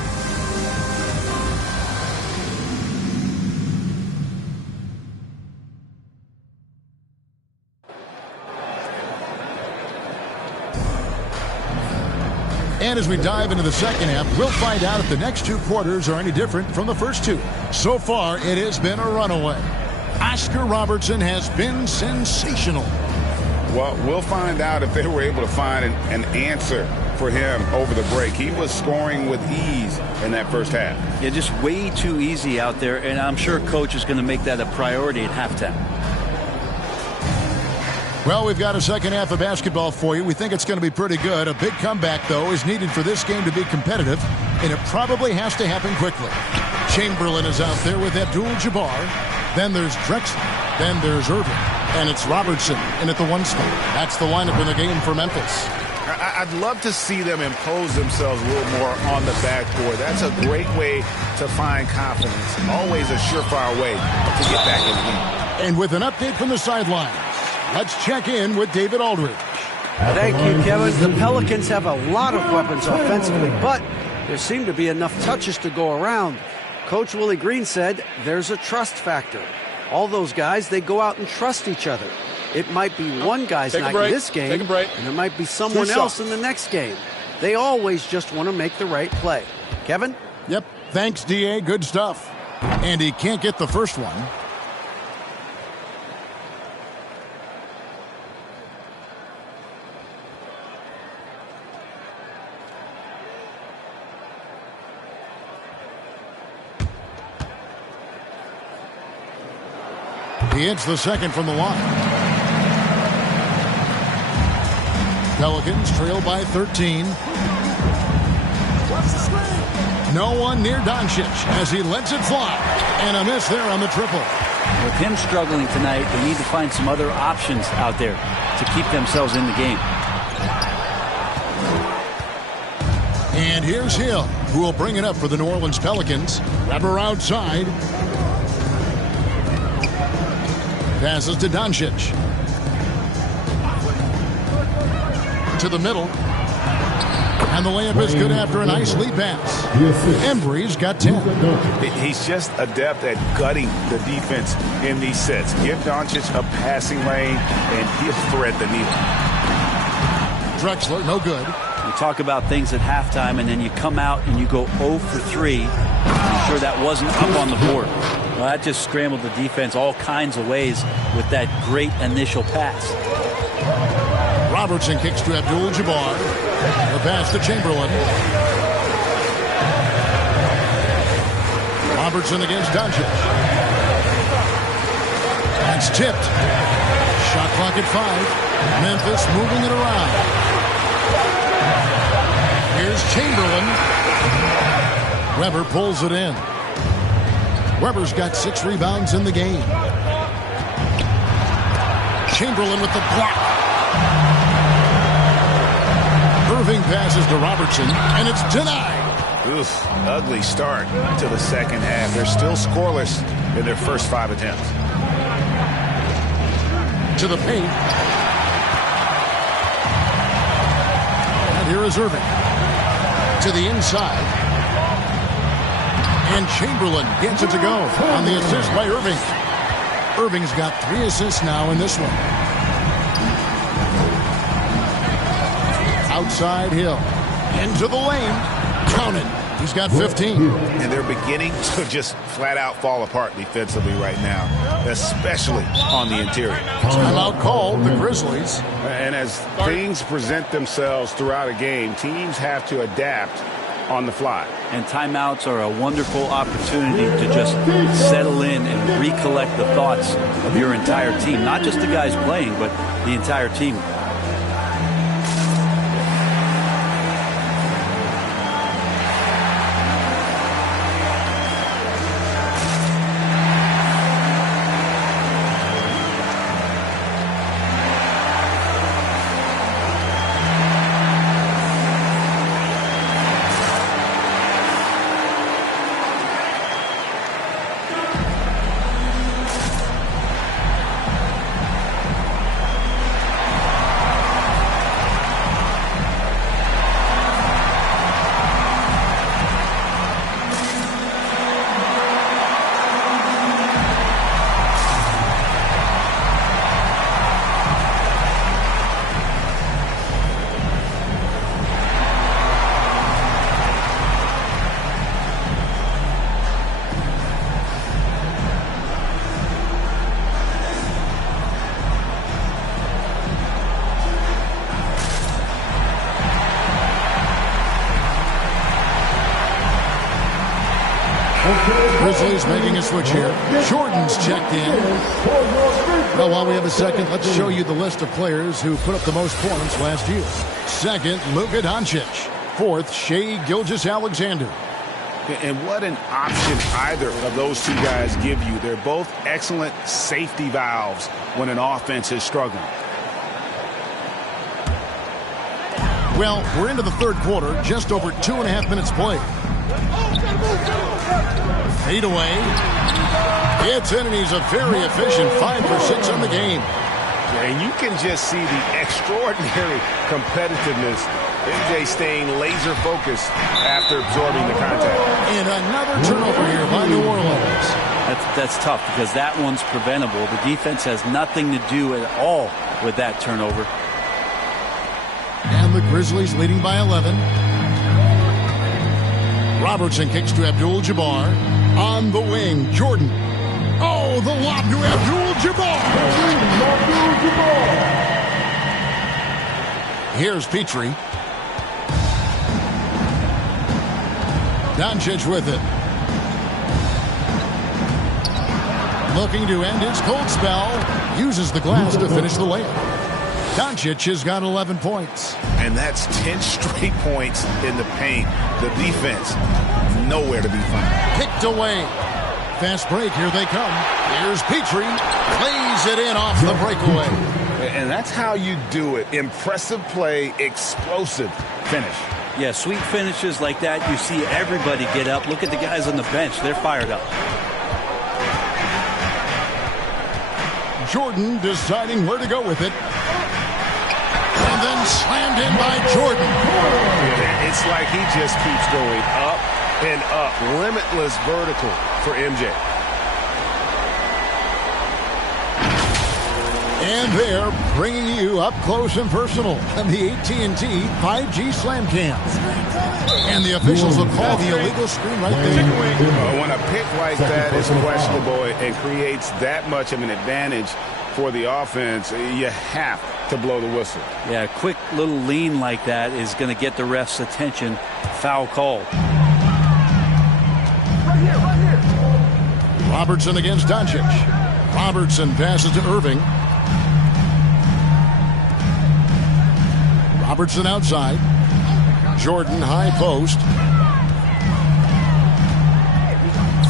And as we dive into the second half, we'll find out if the next 2 quarters are any different from the first 2. So far, it has been a runaway. Oscar Robertson has been sensational. Well, we'll find out if they were able to find an answer for him over the break. He was scoring with ease in that first half. Yeah, just way too easy out there, and I'm sure Coach is going to make that a priority at halftime. Well, we've got a second half of basketball for you. We think it's going to be pretty good. A big comeback, though, is needed for this game to be competitive, and it probably has to happen quickly. Chamberlain is out there with Abdul-Jabbar. Then there's Drexler. Then there's Irving. And it's Robertson in at the 1 spot. That's the lineup in the game for Memphis. I'd love to see them impose themselves a little more on the backboard. That's a great way to find confidence. Always a surefire way to get back in the game. And with an update from the sidelines, let's check in with David Aldridge. Thank you, Kevin. The Pelicans have a lot of weapons offensively, but there seem to be enough touches to go around. Coach Willie Green said there's a trust factor. All those guys, they go out and trust each other. It might be one guy's night in this game, and it might be someone else in the next game. They always just want to make the right play. Kevin? Yep. Thanks, D.A. Good stuff. And he can't get the first one. He hits the second from the line. Pelicans trail by 13. No one near Doncic as he lets it fly. And a miss there on the triple. With him struggling tonight, they need to find some other options out there to keep themselves in the game. And here's Hill, who will bring it up for the New Orleans Pelicans. Weber outside. Passes to Doncic. To the middle. And the layup is good after a nice lead pass. Embry's got 10. He's just adept at gutting the defense in these sets. Give Doncic a passing lane, and he'll thread the needle. Drexler, no good. You talk about things at halftime, and then you come out and you go 0 for 3. I'm sure that wasn't up on the board. Well, that just scrambled the defense all kinds of ways with that great initial pass. Robertson kicks to Abdul-Jabbar. The pass to Chamberlain. Robertson against Doncic. That's tipped. Shot clock at 5. Memphis moving it around. Here's Chamberlain. Weber pulls it in. Weber's got 6 rebounds in the game. Chamberlain with the block. Irving passes to Robertson, and it's denied. Oof, ugly start to the second half. They're still scoreless in their first 5 attempts. To the paint. And here is Irving. To the inside. And Chamberlain gets it to go on the assist by Irving. Irving's got 3 assists now in this one. Outside Hill. Into the lane. Count it. He's got 15. And they're beginning to just flat out fall apart defensively right now, especially on the interior. Timeout called, the Grizzlies. And as things present themselves throughout a game, teams have to adapt on the fly. And timeouts are a wonderful opportunity to just settle in and recollect the thoughts of your entire team. Not just the guys playing, but the entire team. Grizzlies making a switch here. Jordan's checked in. Well, while we have a second, let's show you the list of players who put up the most points last year. Second, Luka Doncic. Fourth, Shai Gilgeous-Alexander. And what an option either of those two guys give you. They're both excellent safety valves when an offense is struggling. Well, we're into the third quarter, just over 2.5 minutes played. Fade away. It's in, and he's a very efficient 5 for 6 on the game. And you can just see the extraordinary competitiveness. MJ staying laser focused after absorbing the contact. And another turnover here by New Orleans. That's tough because that one's preventable. The defense has nothing to do at all with that turnover. And the Grizzlies leading by 11. Robertson kicks to Abdul-Jabbar. On the wing, Jordan. Oh, the lob to Abdul-Jabbar. Here's Petrie. Doncic with it. Looking to end his cold spell. Uses the glass to finish the layup. Doncic has got 11 points. And that's 10 straight points in the paint. The defense, nowhere to be found. Picked away. Fast break, here they come. Here's Petrie. Plays it in off the breakaway. And that's how you do it. Impressive play, explosive finish. Yeah, sweet finishes like that, you see everybody get up. Look at the guys on the bench. They're fired up. Jordan deciding where to go with it. And then slammed in by Jordan. It's like he just keeps going up and up. Limitless vertical for MJ. And they're bringing you up close and personal on the AT&T 5G Slam Cams. And the officials will call the illegal screen right there. When a pick like that is questionable and creates that much of an advantage for the offense, you have to blow the whistle. Yeah, a quick little lean like that is going to get the ref's attention. Foul called. Right here. Robertson against Doncic. Robertson passes to Irving. Robertson outside. Jordan high post.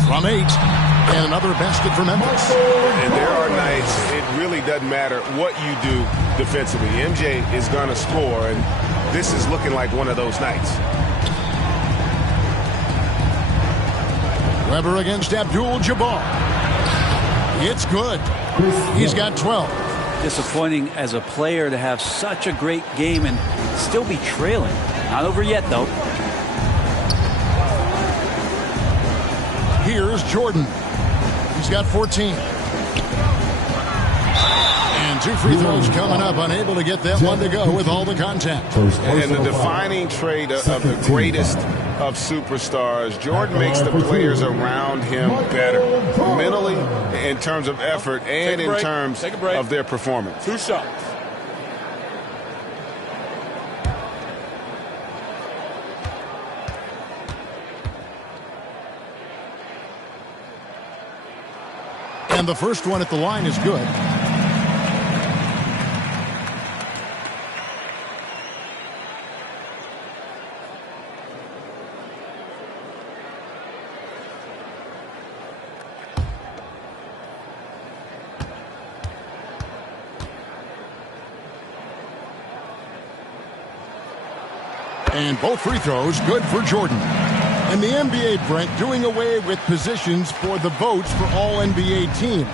From 8. And another basket for Memphis. And there are nights it really doesn't matter what you do defensively. MJ is going to score, and this is looking like one of those nights. Weber against Abdul-Jabbar. It's good. He's got 12. Disappointing as a player to have such a great game and still be trailing. Not over yet, though. Here's Jordan. He's got 14. And 2 free throws coming up. Unable to get that one to go with all the contact. And the defining trait of the greatest of superstars, Jordan makes the players around him better. Mentally, in terms of effort, and in terms of their performance. 2 shots. And the first one at the line is good. And both free throws good for Jordan. And the NBA, Brent, doing away with positions for the votes for all NBA teams.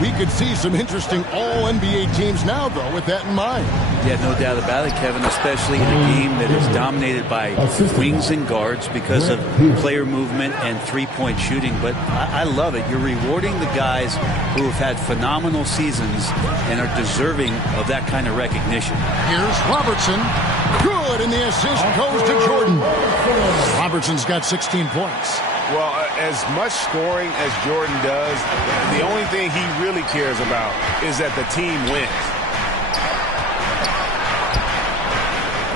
We could see some interesting all NBA teams now, though, with that in mind. Yeah, no doubt about it, Kevin, especially in a game that is dominated by wings and guards because of player movement and three-point shooting. But I love it. You're rewarding the guys who have had phenomenal seasons and are deserving of that kind of recognition. Here's Robertson. Good, and the assist goes to Jordan. Robertson's got 16 points. Well, as much scoring as Jordan does, the only thing he really cares about is that the team wins.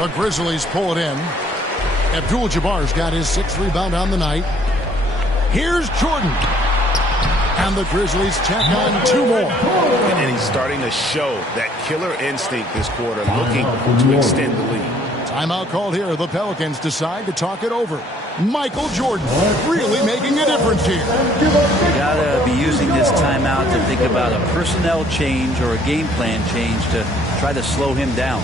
The Grizzlies pull it in. Abdul-Jabbar's got his 6th rebound on the night. Here's Jordan. And the Grizzlies check on 2 more. And he's starting to show that killer instinct this quarter, looking to extend the lead. Timeout called here. The Pelicans decide to talk it over. Michael Jordan really making a difference here. You gotta be using this timeout to think about a personnel change or a game plan change to try to slow him down.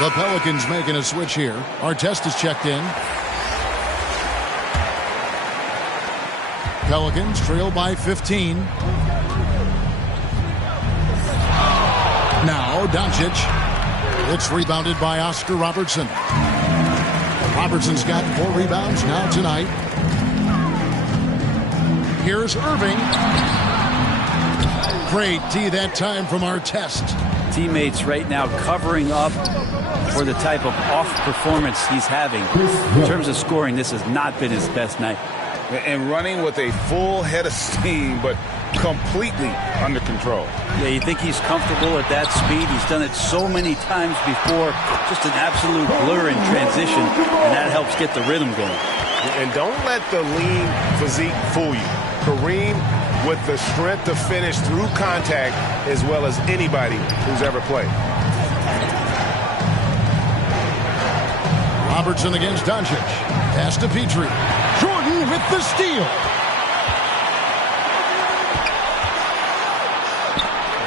The Pelicans making a switch here. Artest is checked in. Pelicans trail by 15. Now Doncic. It's rebounded by Oscar Robertson. Robertson's got 4 rebounds now tonight. Here's Irving. Great D that time from Artest. Teammates right now covering up for the type of off performance he's having. In terms of scoring, this has not been his best night. And running with a full head of steam, but completely under control. Yeah, you think he's comfortable at that speed. He's done it so many times before. Just an absolute blur in transition, and that helps get the rhythm going. And don't let the lean physique fool you. Kareem with the strength to finish through contact as well as anybody who's ever played. Robertson against Doncic. Pass to Petrie. Jordan with the steal.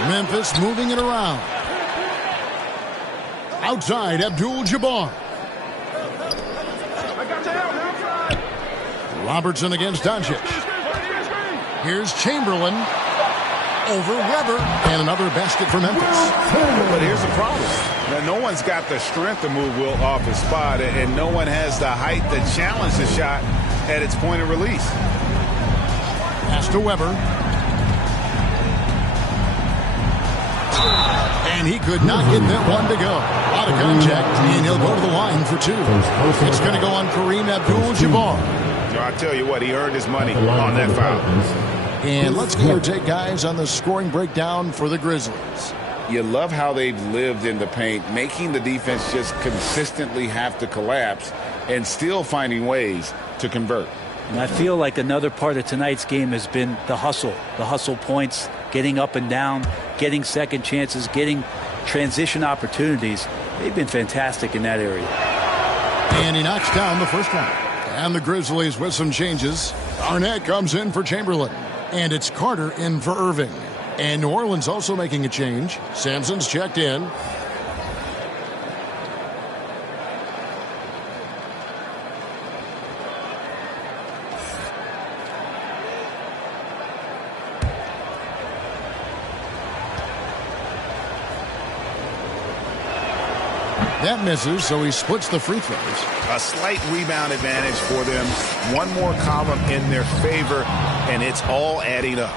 Memphis moving it around. Outside, Abdul-Jabbar. Robertson against Doncic. Here's Chamberlain. Over Weber. And another basket for Memphis. But here's the problem. Now, no one's got the strength to move Will off his spot, and no one has the height to challenge the shot at its point of release. Pass to Weber. And he could not get that one to go. Out of contact, and he'll go to the line for 2. It's going to go on Kareem Abdul-Jabbar. I tell you what, he earned his money on that foul. And let's get your take, guys, on the scoring breakdown for the Grizzlies. You love how they've lived in the paint, making the defense just consistently have to collapse and still finding ways to convert. And I feel like another part of tonight's game has been the hustle points, getting up and down, getting second chances, getting transition opportunities. They've been fantastic in that area. And he knocks down the first one. And the Grizzlies with some changes. Arnett comes in for Chamberlain. And it's Carter in for Irving. And New Orleans also making a change. Sampson's checked in. That misses, so he splits the free throws. A slight rebound advantage for them. One more column in their favor, and it's all adding up.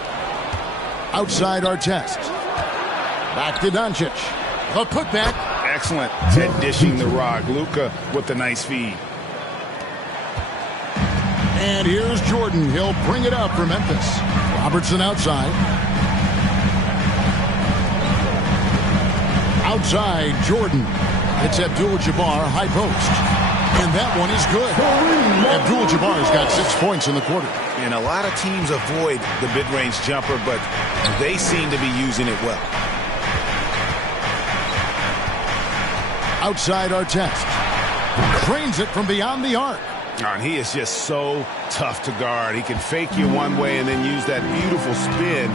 Outside Artest. Back to Doncic. The putback. Excellent at dishing the rock. Luka with the nice feed. And here's Jordan. He'll bring it up for Memphis. Robertson outside. Outside, Jordan. It's Abdul-Jabbar, high post. And that one is good. Abdul-Jabbar's got 6 points in the quarter. And a lot of teams avoid the mid-range jumper, but they seem to be using it well. Outside Artest. Drains it from beyond the arc. And he is just so tough to guard. He can fake you one way and then use that beautiful spin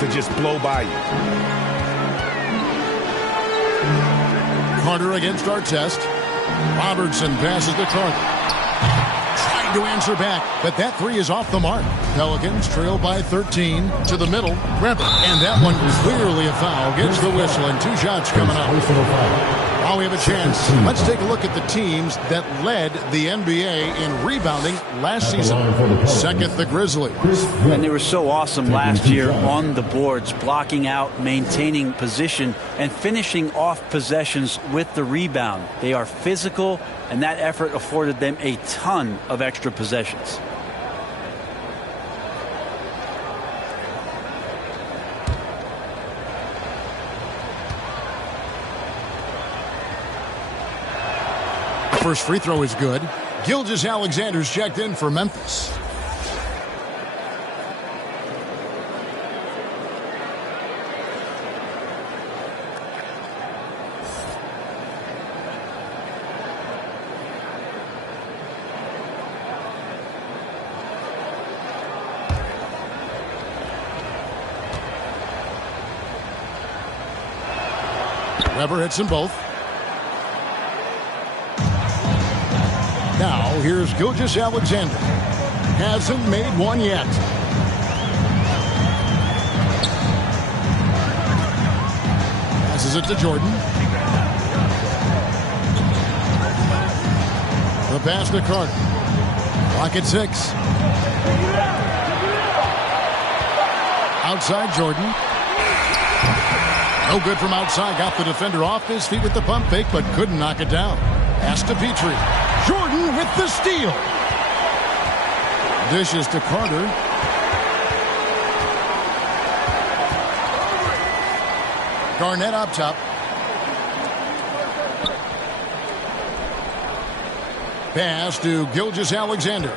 to just blow by you. Carter against Artest. Robertson passes to Carter. Trying to answer back, but that three is off the mark. Pelicans trail by 13 to the middle. Weber, and that one clearly a foul. Gets the whistle, and 2 shots coming up. While we have a chance, let's take a look at the teams that led the NBA in rebounding last season. Second, the Grizzlies. And they were so awesome last year on the boards, blocking out, maintaining position, and finishing off possessions with the rebound. They are physical, and that effort afforded them a ton of extra possessions. First free throw is good. Gilgeous-Alexander's checked in for Memphis. Weber hits them both. Now, here's Gilgeous-Alexander. Hasn't made one yet. Passes it to Jordan. The pass to Carter. Clock at 6. Outside Jordan. No good from outside. Got the defender off his feet with the pump fake, but couldn't knock it down. Pass to Petrie. Jordan with the steal. Dishes to Carter. Garnett up top. Pass to Gilgeous-Alexander.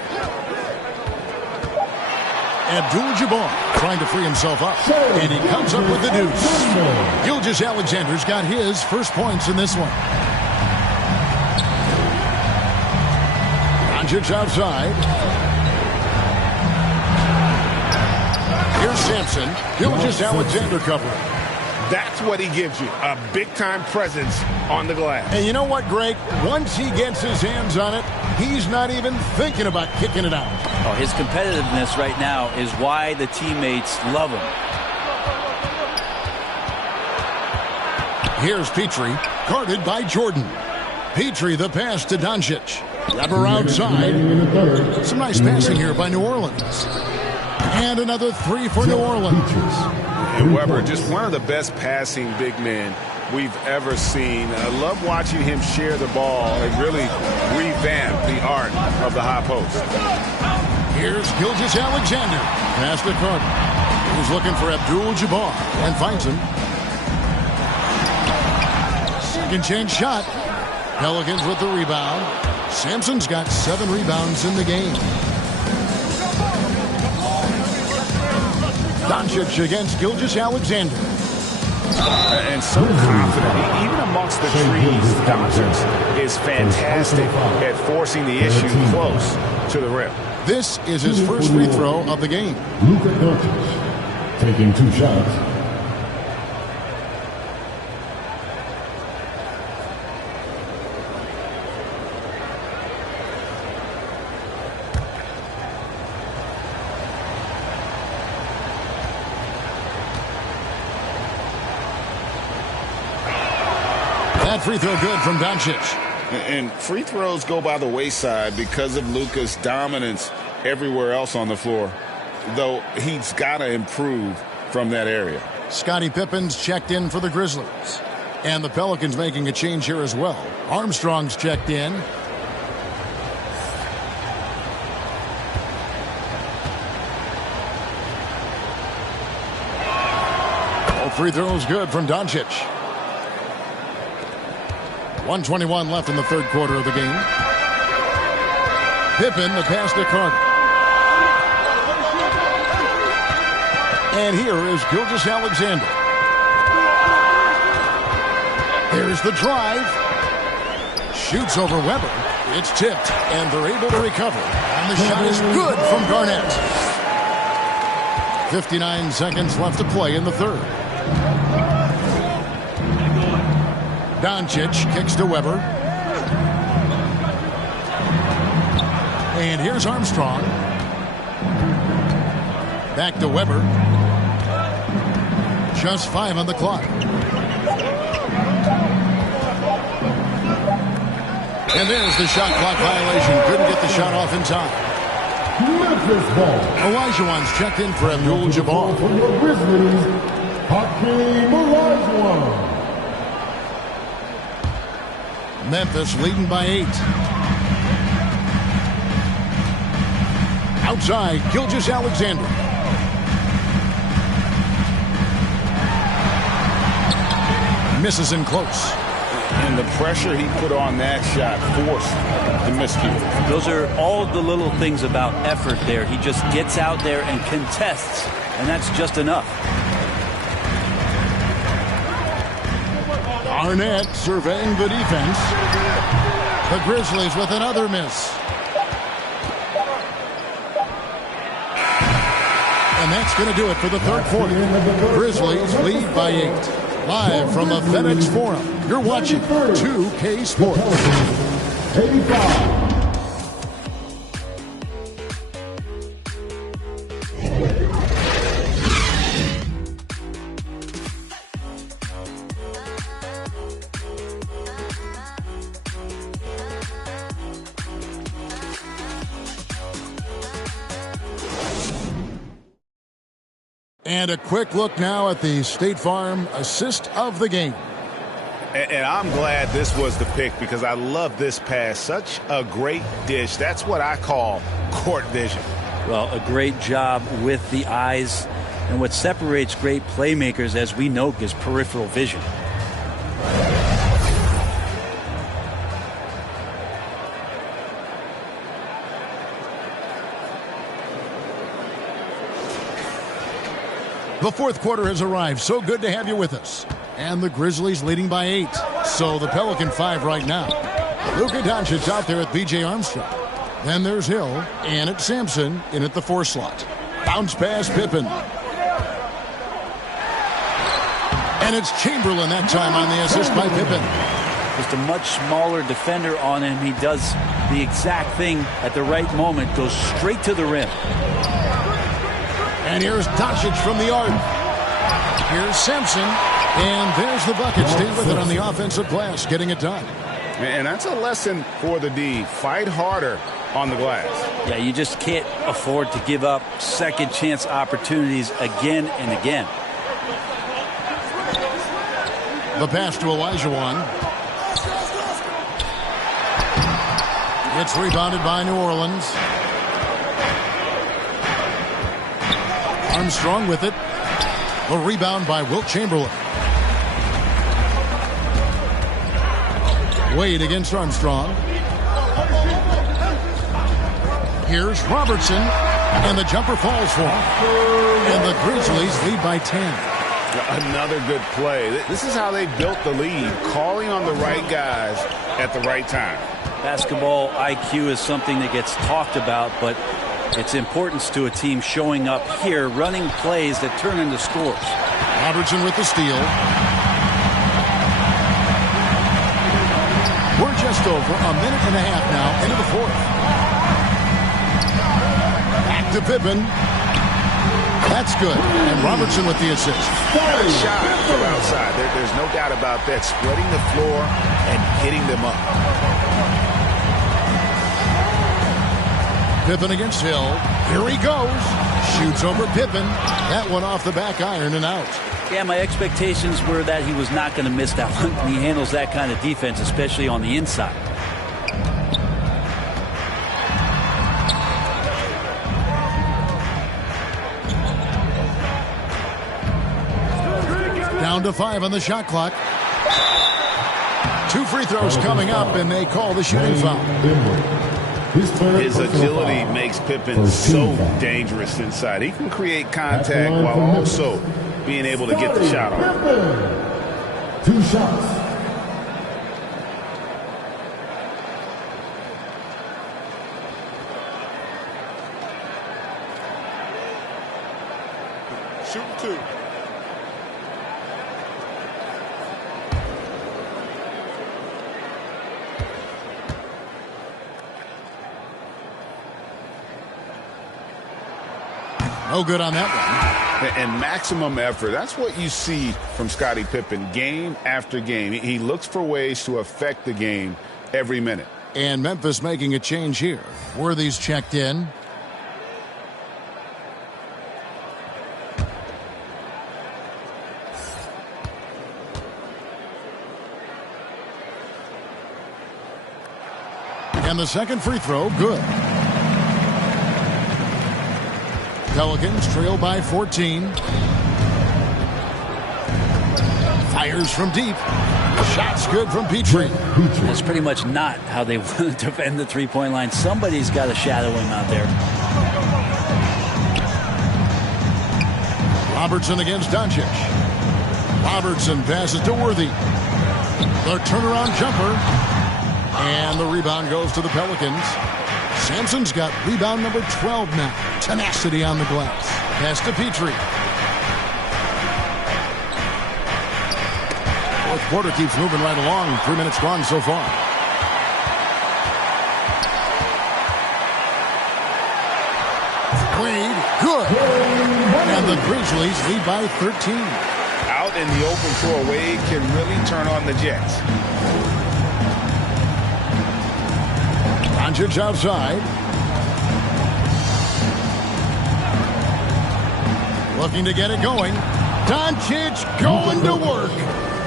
Abdul-Jabbar trying to free himself up. And he comes up with the deuce. Gilgeous-Alexander's got his first points in this one. Doncic outside. Here's Sampson. Gilgeous-Alexander covering. That's what he gives you, a big-time presence on the glass. And you know what, Greg? Once he gets his hands on it, he's not even thinking about kicking it out. Oh, his competitiveness right now is why the teammates love him. Here's Petrie, guarded by Jordan. Petrie, the pass to Doncic. Weber outside. Some nice passing here by New Orleans. And another three for New Orleans. And Weber, just one of the best passing big men we've ever seen. I love watching him share the ball and really revamp the art of the high post. Here's Gilgeous-Alexander. Pass to Carter. He's looking for Abdul-Jabbar and finds him. Second chance shot. Pelicans with the rebound. Sampson's got 7 rebounds in the game. Doncic against Gilgeous-Alexander. And so confident, even amongst the trees, Doncic is fantastic at forcing the issue close to the rim. This is his first free throw of the game. Luka Doncic taking 2 shots. That free throw good from Doncic. And free throws go by the wayside because of Luka's dominance everywhere else on the floor, though he's got to improve from that area. Scottie Pippen's checked in for the Grizzlies. And the Pelicans making a change here as well. Armstrong's checked in. All free throws good from Doncic. 1:21 left in the third quarter of the game. Pippen, the pass to Carter. And here is Gilgeous-Alexander. There's the drive. Shoots over Weber. It's tipped, and they're able to recover. And the shot is good from Garnett. 59 seconds left to play in the third. Doncic kicks to Weber. And here's Armstrong. Back to Weber. Just 5 on the clock. And there's the shot clock violation. Couldn't get the shot off in time. Olajuwon's checked in for Abdul-Jabbar. For the Grizzlies, Hakeem Olajuwon. Memphis leading by 8. Outside, Gilgeous-Alexander. Misses in close. And the pressure he put on that shot forced the miscue. Those are all the little things about effort there. He just gets out there and contests, and that's just enough. Arnett surveying the defense. The Grizzlies with another miss. And that's going to do it for the third quarter. Grizzlies lead by 8. Live from the FedEx Forum, you're watching 2K Sports. 85. And a quick look now at the State Farm assist of the game. And I'm glad this was the pick because I love this pass. Such a great dish. That's what I call court vision. Well, a great job with the eyes. And what separates great playmakers, as we know, is peripheral vision. The fourth quarter has arrived. So good to have you with us. And the Grizzlies leading by 8. So the Pelican 5 right now. Luka Doncic out there at B.J. Armstrong. Then there's Hill and it's Sampson in at the 4 slot. Bounce pass Pippen. And it's Chamberlain that time on the assist by Pippen. Just a much smaller defender on him. He does the exact thing at the right moment. Goes straight to the rim. And here's Doncic from the arc. Here's Sampson. And there's the bucket. Stay with it on the offensive glass, getting it done. And that's a lesson for the D. Fight harder on the glass. Yeah, you just can't afford to give up second chance opportunities again and again. The pass to Olajuwon. It's rebounded by New Orleans. Armstrong with it. The rebound by Wilt Chamberlain. Wade against Armstrong. Here's Robertson. And the jumper falls for him. And the Grizzlies lead by 10. Another good play. This is how they built the lead. Calling on the right guys at the right time. Basketball IQ is something that gets talked about, but its importance to a team showing up here, running plays that turn into scores. Robertson with the steal. We're just over a minute and a half now into the fourth. Back to Pippen. That's good. And Robertson with the assist. Got a shot from outside. There's no doubt about that. Spreading the floor and hitting them up. Pippen against Hill. Here he goes. Shoots over Pippen. That one off the back iron and out. Yeah, my expectations were that he was not going to miss that one. He handles that kind of defense, especially on the inside. Down to 5 on the shot clock. 2 free throws coming up, and they call the shooting foul. His agility makes Pippen so dangerous inside. He can create contact while also being able to get the shot off. 2 shots. Shooting 2. No good on that one. And maximum effort. That's what you see from Scottie Pippen game after game. He looks for ways to affect the game every minute. And Memphis making a change here. Worthy's checked in. And the second free throw, good. Pelicans trail by 14. Fires from deep. Shots good from Petrie. That's pretty much not how they want to defend the three-point line. Somebody's got to shadow him out there. Robertson against Doncic. Robertson passes to Worthy. The turnaround jumper. And the rebound goes to the Pelicans. Sampson's got rebound number 12 now. Tenacity on the glass. Pass to Petrie. Fourth quarter keeps moving right along. 3 minutes gone so far. Wade, good. And the Grizzlies lead by 13. Out in the open floor, Wade can really turn on the Jets. Doncic outside. Looking to get it going. Doncic going to work.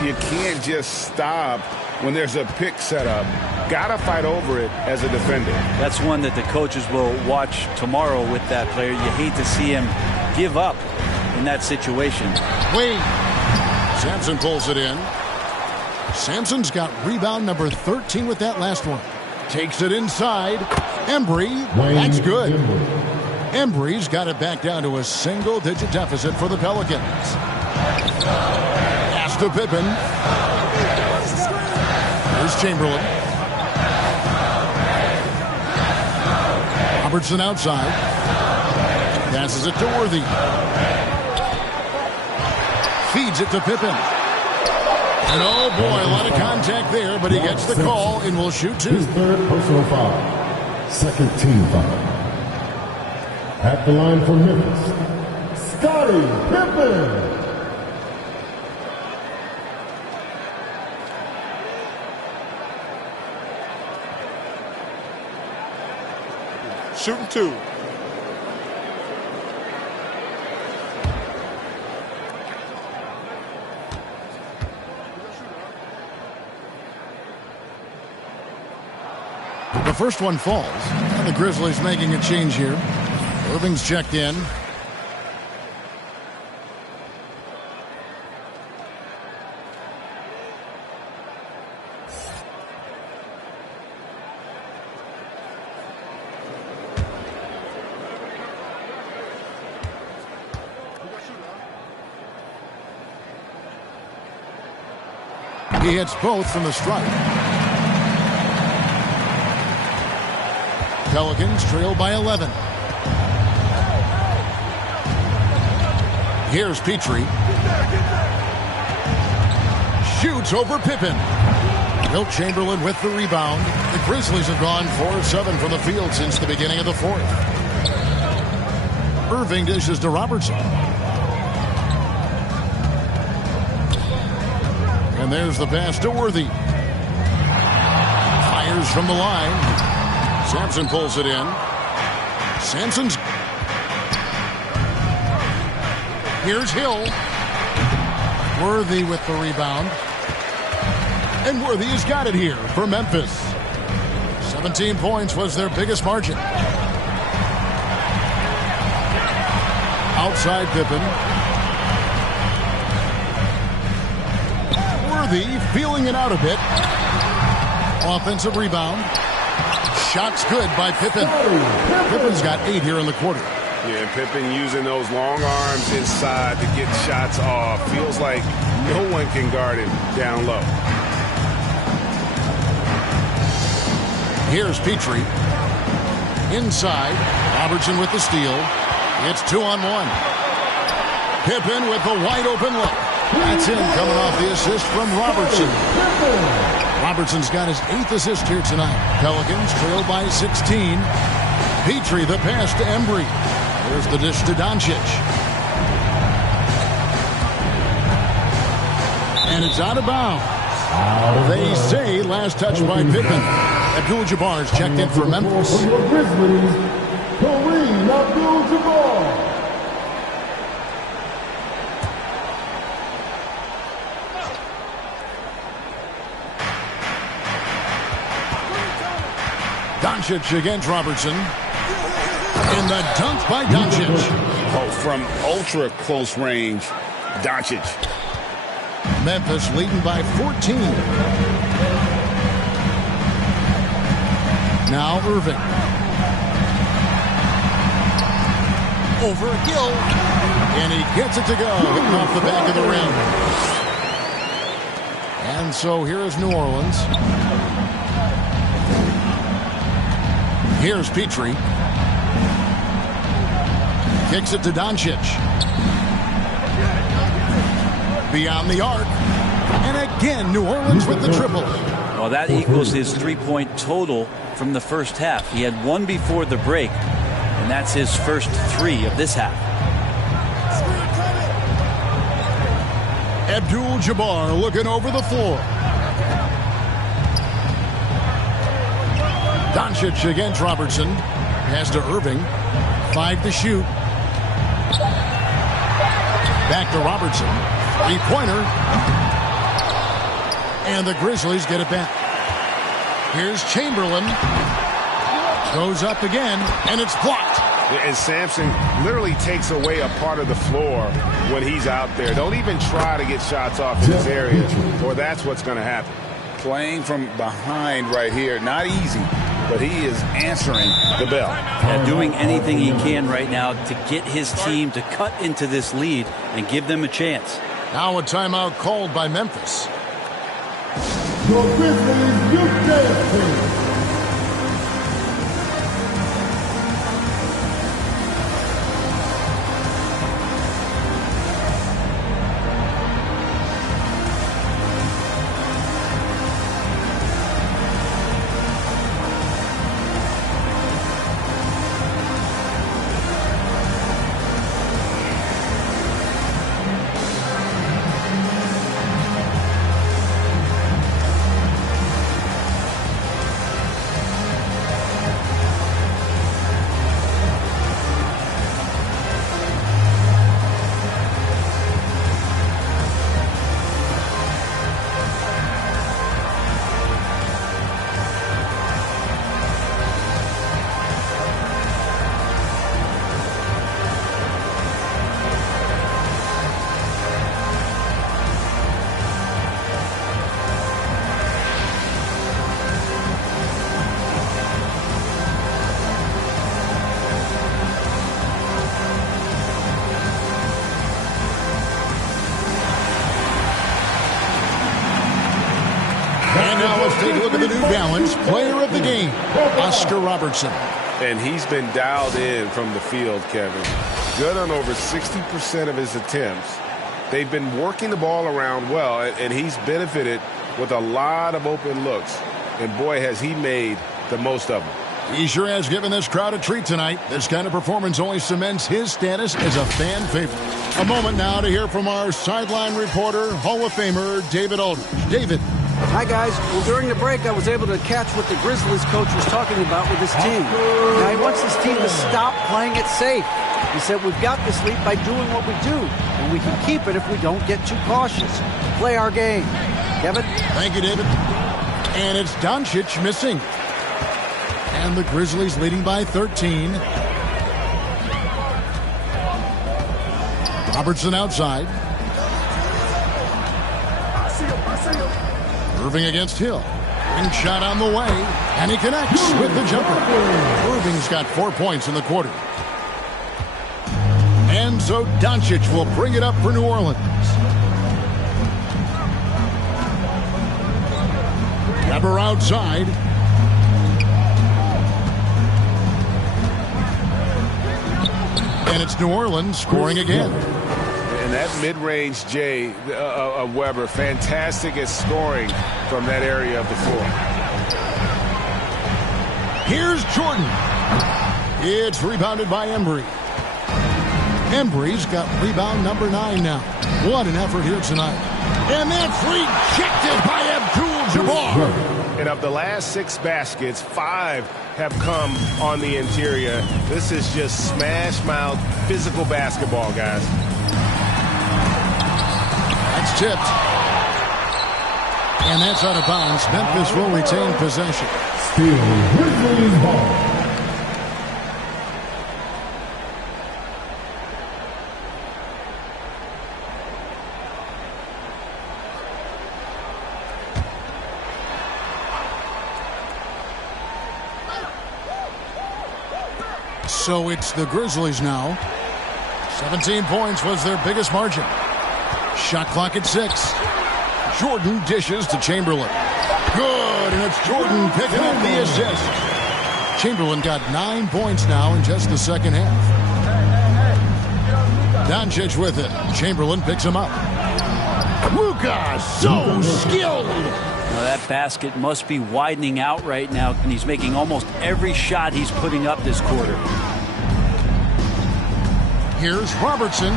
You can't just stop when there's a pick set up. Gotta fight over it as a defender. That's one that the coaches will watch tomorrow with that player. You hate to see him give up in that situation. Wade. Sampson pulls it in. Sampson's got rebound number 13 with that last one. Takes it inside. Embry, that's good. Embry's got it back down to a single-digit deficit for the Pelicans. Pass to Pippen. Here's Chamberlain. Robertson outside. Passes it to Worthy. Feeds it to Pippen. And oh boy, a lot of contact there, but he gets the call and will shoot two. His third personal foul. Second team foul. At the line for Memphis, Scottie Pippen. Shooting 2. The first one falls. And the Grizzlies making a change here. Irving's checked in. He hits both from the strike. Pelicans trail by 11. Here's Petrie. Shoots over Pippen. Wilt Chamberlain with the rebound. The Grizzlies have gone 4 of 7 from the field since the beginning of the fourth. Irving dishes to Robertson. And there's the pass to Worthy. Fires from the line. Sampson pulls it in. Sampson's. Here's Hill. Worthy with the rebound. And Worthy has got it here for Memphis. 17 points was their biggest margin. Outside Pippen. Worthy feeling it out a bit. Offensive rebound. Shots good by Pippen. Pippen's got 8 here in the quarter. Yeah, Pippen using those long arms inside to get shots off. Feels like no one can guard him down low. Here's Petrie. Inside. Robertson with the steal. It's 2-on-1. Pippen with the wide open look. That's in, coming off the assist from Robertson. Robertson's got his 8th assist here tonight. Pelicans trail by 16. Petrie, the pass to Embry. There's the dish to Doncic. And it's out of bounds. They say last touch by Pippen. Abdul-Jabbar's checked in for Memphis. Kareem Abdul-Jabbar. Doncic against Robertson. In the dunk by Doncic. Oh, from ultra close range, Doncic. Memphis leading by 14. Now Irving. Over Gill. And he gets it to go. Hitting off the back of the rim. And so here is New Orleans. Here's Petrie. Kicks it to Doncic. Beyond the arc. And again, New Orleans with the triple. Well, that equals his three-point total from the first half. He had one before the break, and that's his first 3 of this half. Abdul-Jabbar looking over the floor. Doncic against Robertson. Pass to Irving. 5 to shoot. Back to Robertson. 3-pointer. And the Grizzlies get it back. Here's Chamberlain. Goes up again, and it's blocked. And Sampson literally takes away a part of the floor when he's out there. Don't even try to get shots off in this area, or that's what's going to happen. Playing from behind right here, not easy, but he is answering the bell. Yeah, doing anything he can right now to get his team to cut into this lead and give them a chance. Now a timeout called by Memphis. Your Grizzlies Youth Dance Team. Take a look at the New Balance player of the game, Oscar Robertson. And he's been dialed in from the field, Kevin. Good on over 60% of his attempts. They've been working the ball around well, and he's benefited with a lot of open looks. And boy, has he made the most of them. He sure has given this crowd a treat tonight. This kind of performance only cements his status as a fan favorite. A moment now to hear from our sideline reporter, Hall of Famer David Aldridge. David. Hi, guys. Well, during the break, I was able to catch what the Grizzlies coach was talking about with his team. Now, he wants his team to stop playing it safe. He said, we've got this lead by doing what we do, and we can keep it if we don't get too cautious. Play our game. Kevin? Thank you, David. And it's Doncic missing. And the Grizzlies leading by 13. Robertson outside. Irving against Hill. And shot on the way. And he connects with the jumper. Irving's got 4 points in the quarter. And so Doncic will bring it up for New Orleans. Weber outside. And it's New Orleans scoring again. And that mid-range J of Weber, fantastic at scoring from that area of the floor. Here's Jordan. It's rebounded by Embry. Embry's got rebound number 9 now. What an effort here tonight. And that's rejected by Abdul-Jabbar. And of the last 6 baskets, 5 have come on the interior. This is just smash-mouth physical basketball, guys. That's tipped. And that's out of bounds. Memphis will retain possession. Still Grizzlies ball. So it's the Grizzlies now. 17 points was their biggest margin. Shot clock at 6. Jordan dishes to Chamberlain. Good, and it's Jordan picking up the assist. Chamberlain got 9 points now in just the second half. Doncic with it. Chamberlain picks him up. Luka, so skilled. Now that basket must be widening out right now, and he's making almost every shot he's putting up this quarter. Here's Robertson.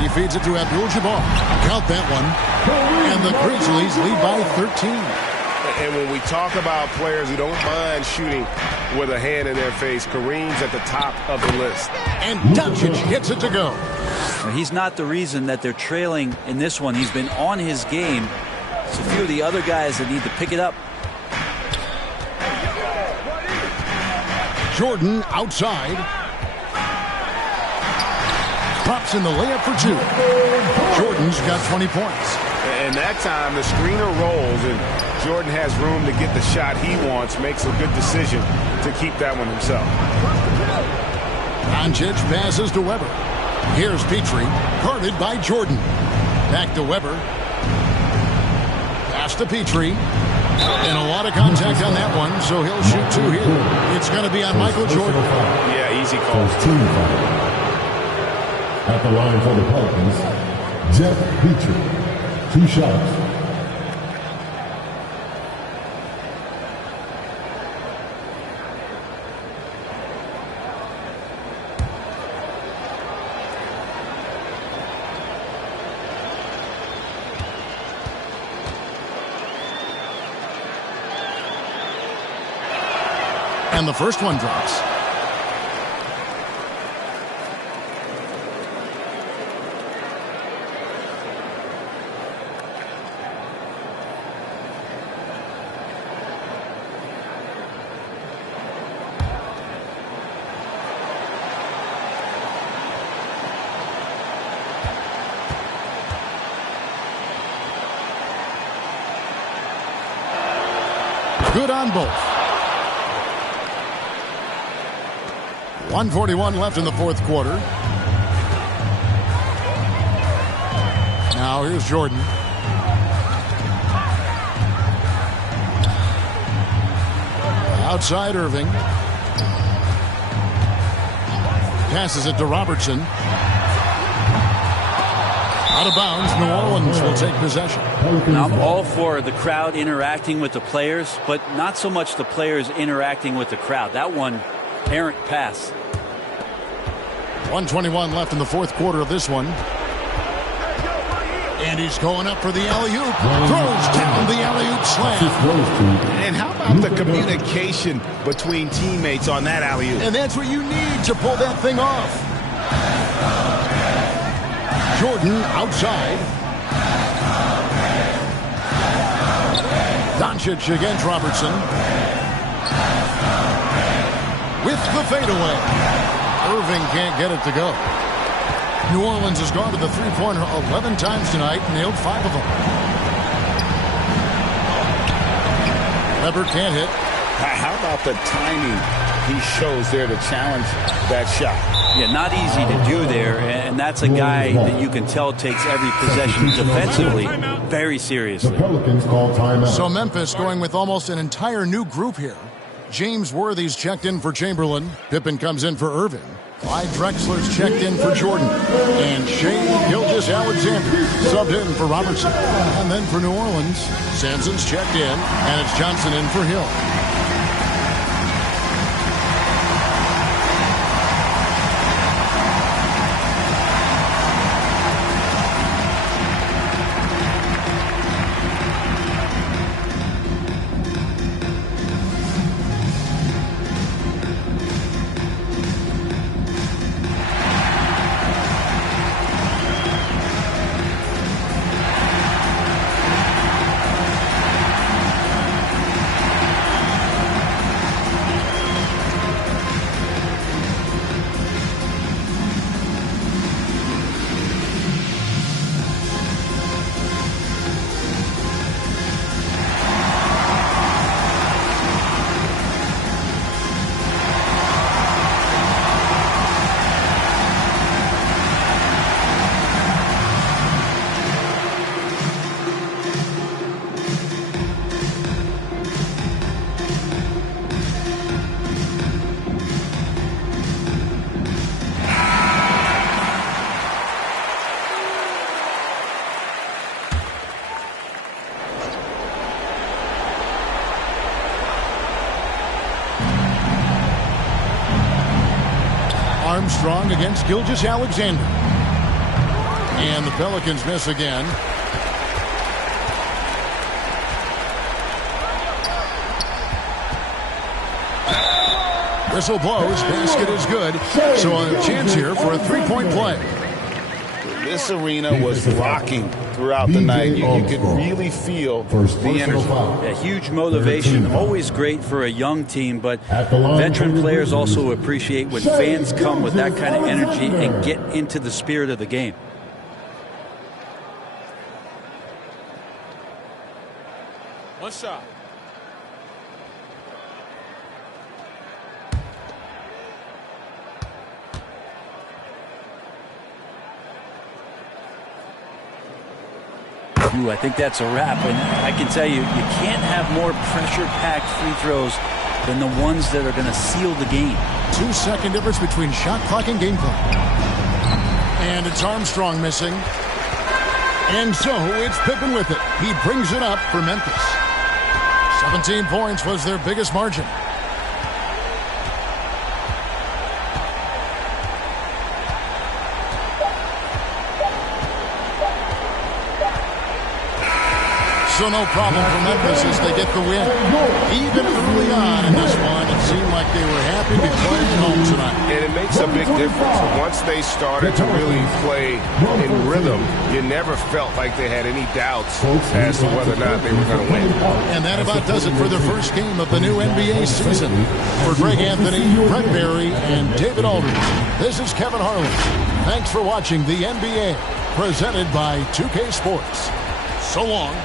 He feeds it to Abdul-Jabbar. Count that one. And the Grizzlies lead by 13. And when we talk about players who don't mind shooting with a hand in their face, Kareem's at the top of the list. And Doncic gets it to go. Now, he's not the reason that they're trailing in this one. He's been on his game. It's a few of the other guys that need to pick it up. Jordan outside. Pops in the layup for 2. Jordan's got 20 points. And that time, the screener rolls, and Jordan has room to get the shot he wants, makes a good decision to keep that one himself. Doncic passes to Weber. Here's Petrie, guarded by Jordan. Back to Weber. Pass to Petrie. And a lot of contact on that one, so he'll shoot 2 here. It's going to be on Michael Jordan. Yeah, easy call. At the line for the Pelicans, Jeff Petrie. 2 shots. And the first one drops. Good on both. 1:41 left in the fourth quarter. Now here's Jordan. Outside Irving. Passes it to Robertson. Out of bounds, New Orleans will take possession. Now, I'm all for the crowd interacting with the players, but not so much the players interacting with the crowd. That one, errant pass. 1:21 left in the fourth quarter of this one. And he's going up for the alley-oop. Throws down the alley-oop slam. And how about the communication between teammates on that alley-oop? And that's what you need to pull that thing off. Jordan outside. Doncic against Robertson. With the fadeaway. Irving can't get it to go. New Orleans has gone to the three-pointer 11 times tonight, nailed 5 of them. Weber can't hit. How about the timing he shows there to challenge that shot? Yeah, not easy to do there, and that's a guy that you can tell takes every possession defensively very seriously. Pelicans call timeout. So Memphis going with almost an entire new group here. James Worthy's checked in for Chamberlain. Pippen comes in for Irving. Clyde Drexler's checked in for Jordan. And Shea Gilgeous-Alexander subbed in for Robertson. And then for New Orleans, Sampson's checked in, and it's Johnson in for Hill. Armstrong against Gilgeous-Alexander. And the Pelicans miss again. Whistle blows, basket is good. So a chance here for a three-point play. This arena was rocking throughout the night. You could really feel the energy. A huge motivation, always great for a young team, but veteran players also appreciate when fans come with that kind of energy and get into the spirit of the game. One shot. I think that's a wrap, and I can tell you, you can't have more pressure-packed free throws than the ones that are going to seal the game. 2-second difference between shot clock and game clock. And it's Armstrong missing. And so it's Pippen with it. He brings it up for Memphis. 17 points was their biggest margin. So no problem for Memphis as they get the win. Even early on in this one, it seemed like they were happy to play at home tonight. And it makes a big difference. Once they started to really play in rhythm, you never felt like they had any doubts as to whether or not they were going to win. And that about does it for the first game of the new NBA season. For Greg Anthony, Brett Berry, and David Aldridge, this is Kevin Harlan. Thanks for watching the NBA, presented by 2K Sports. So long.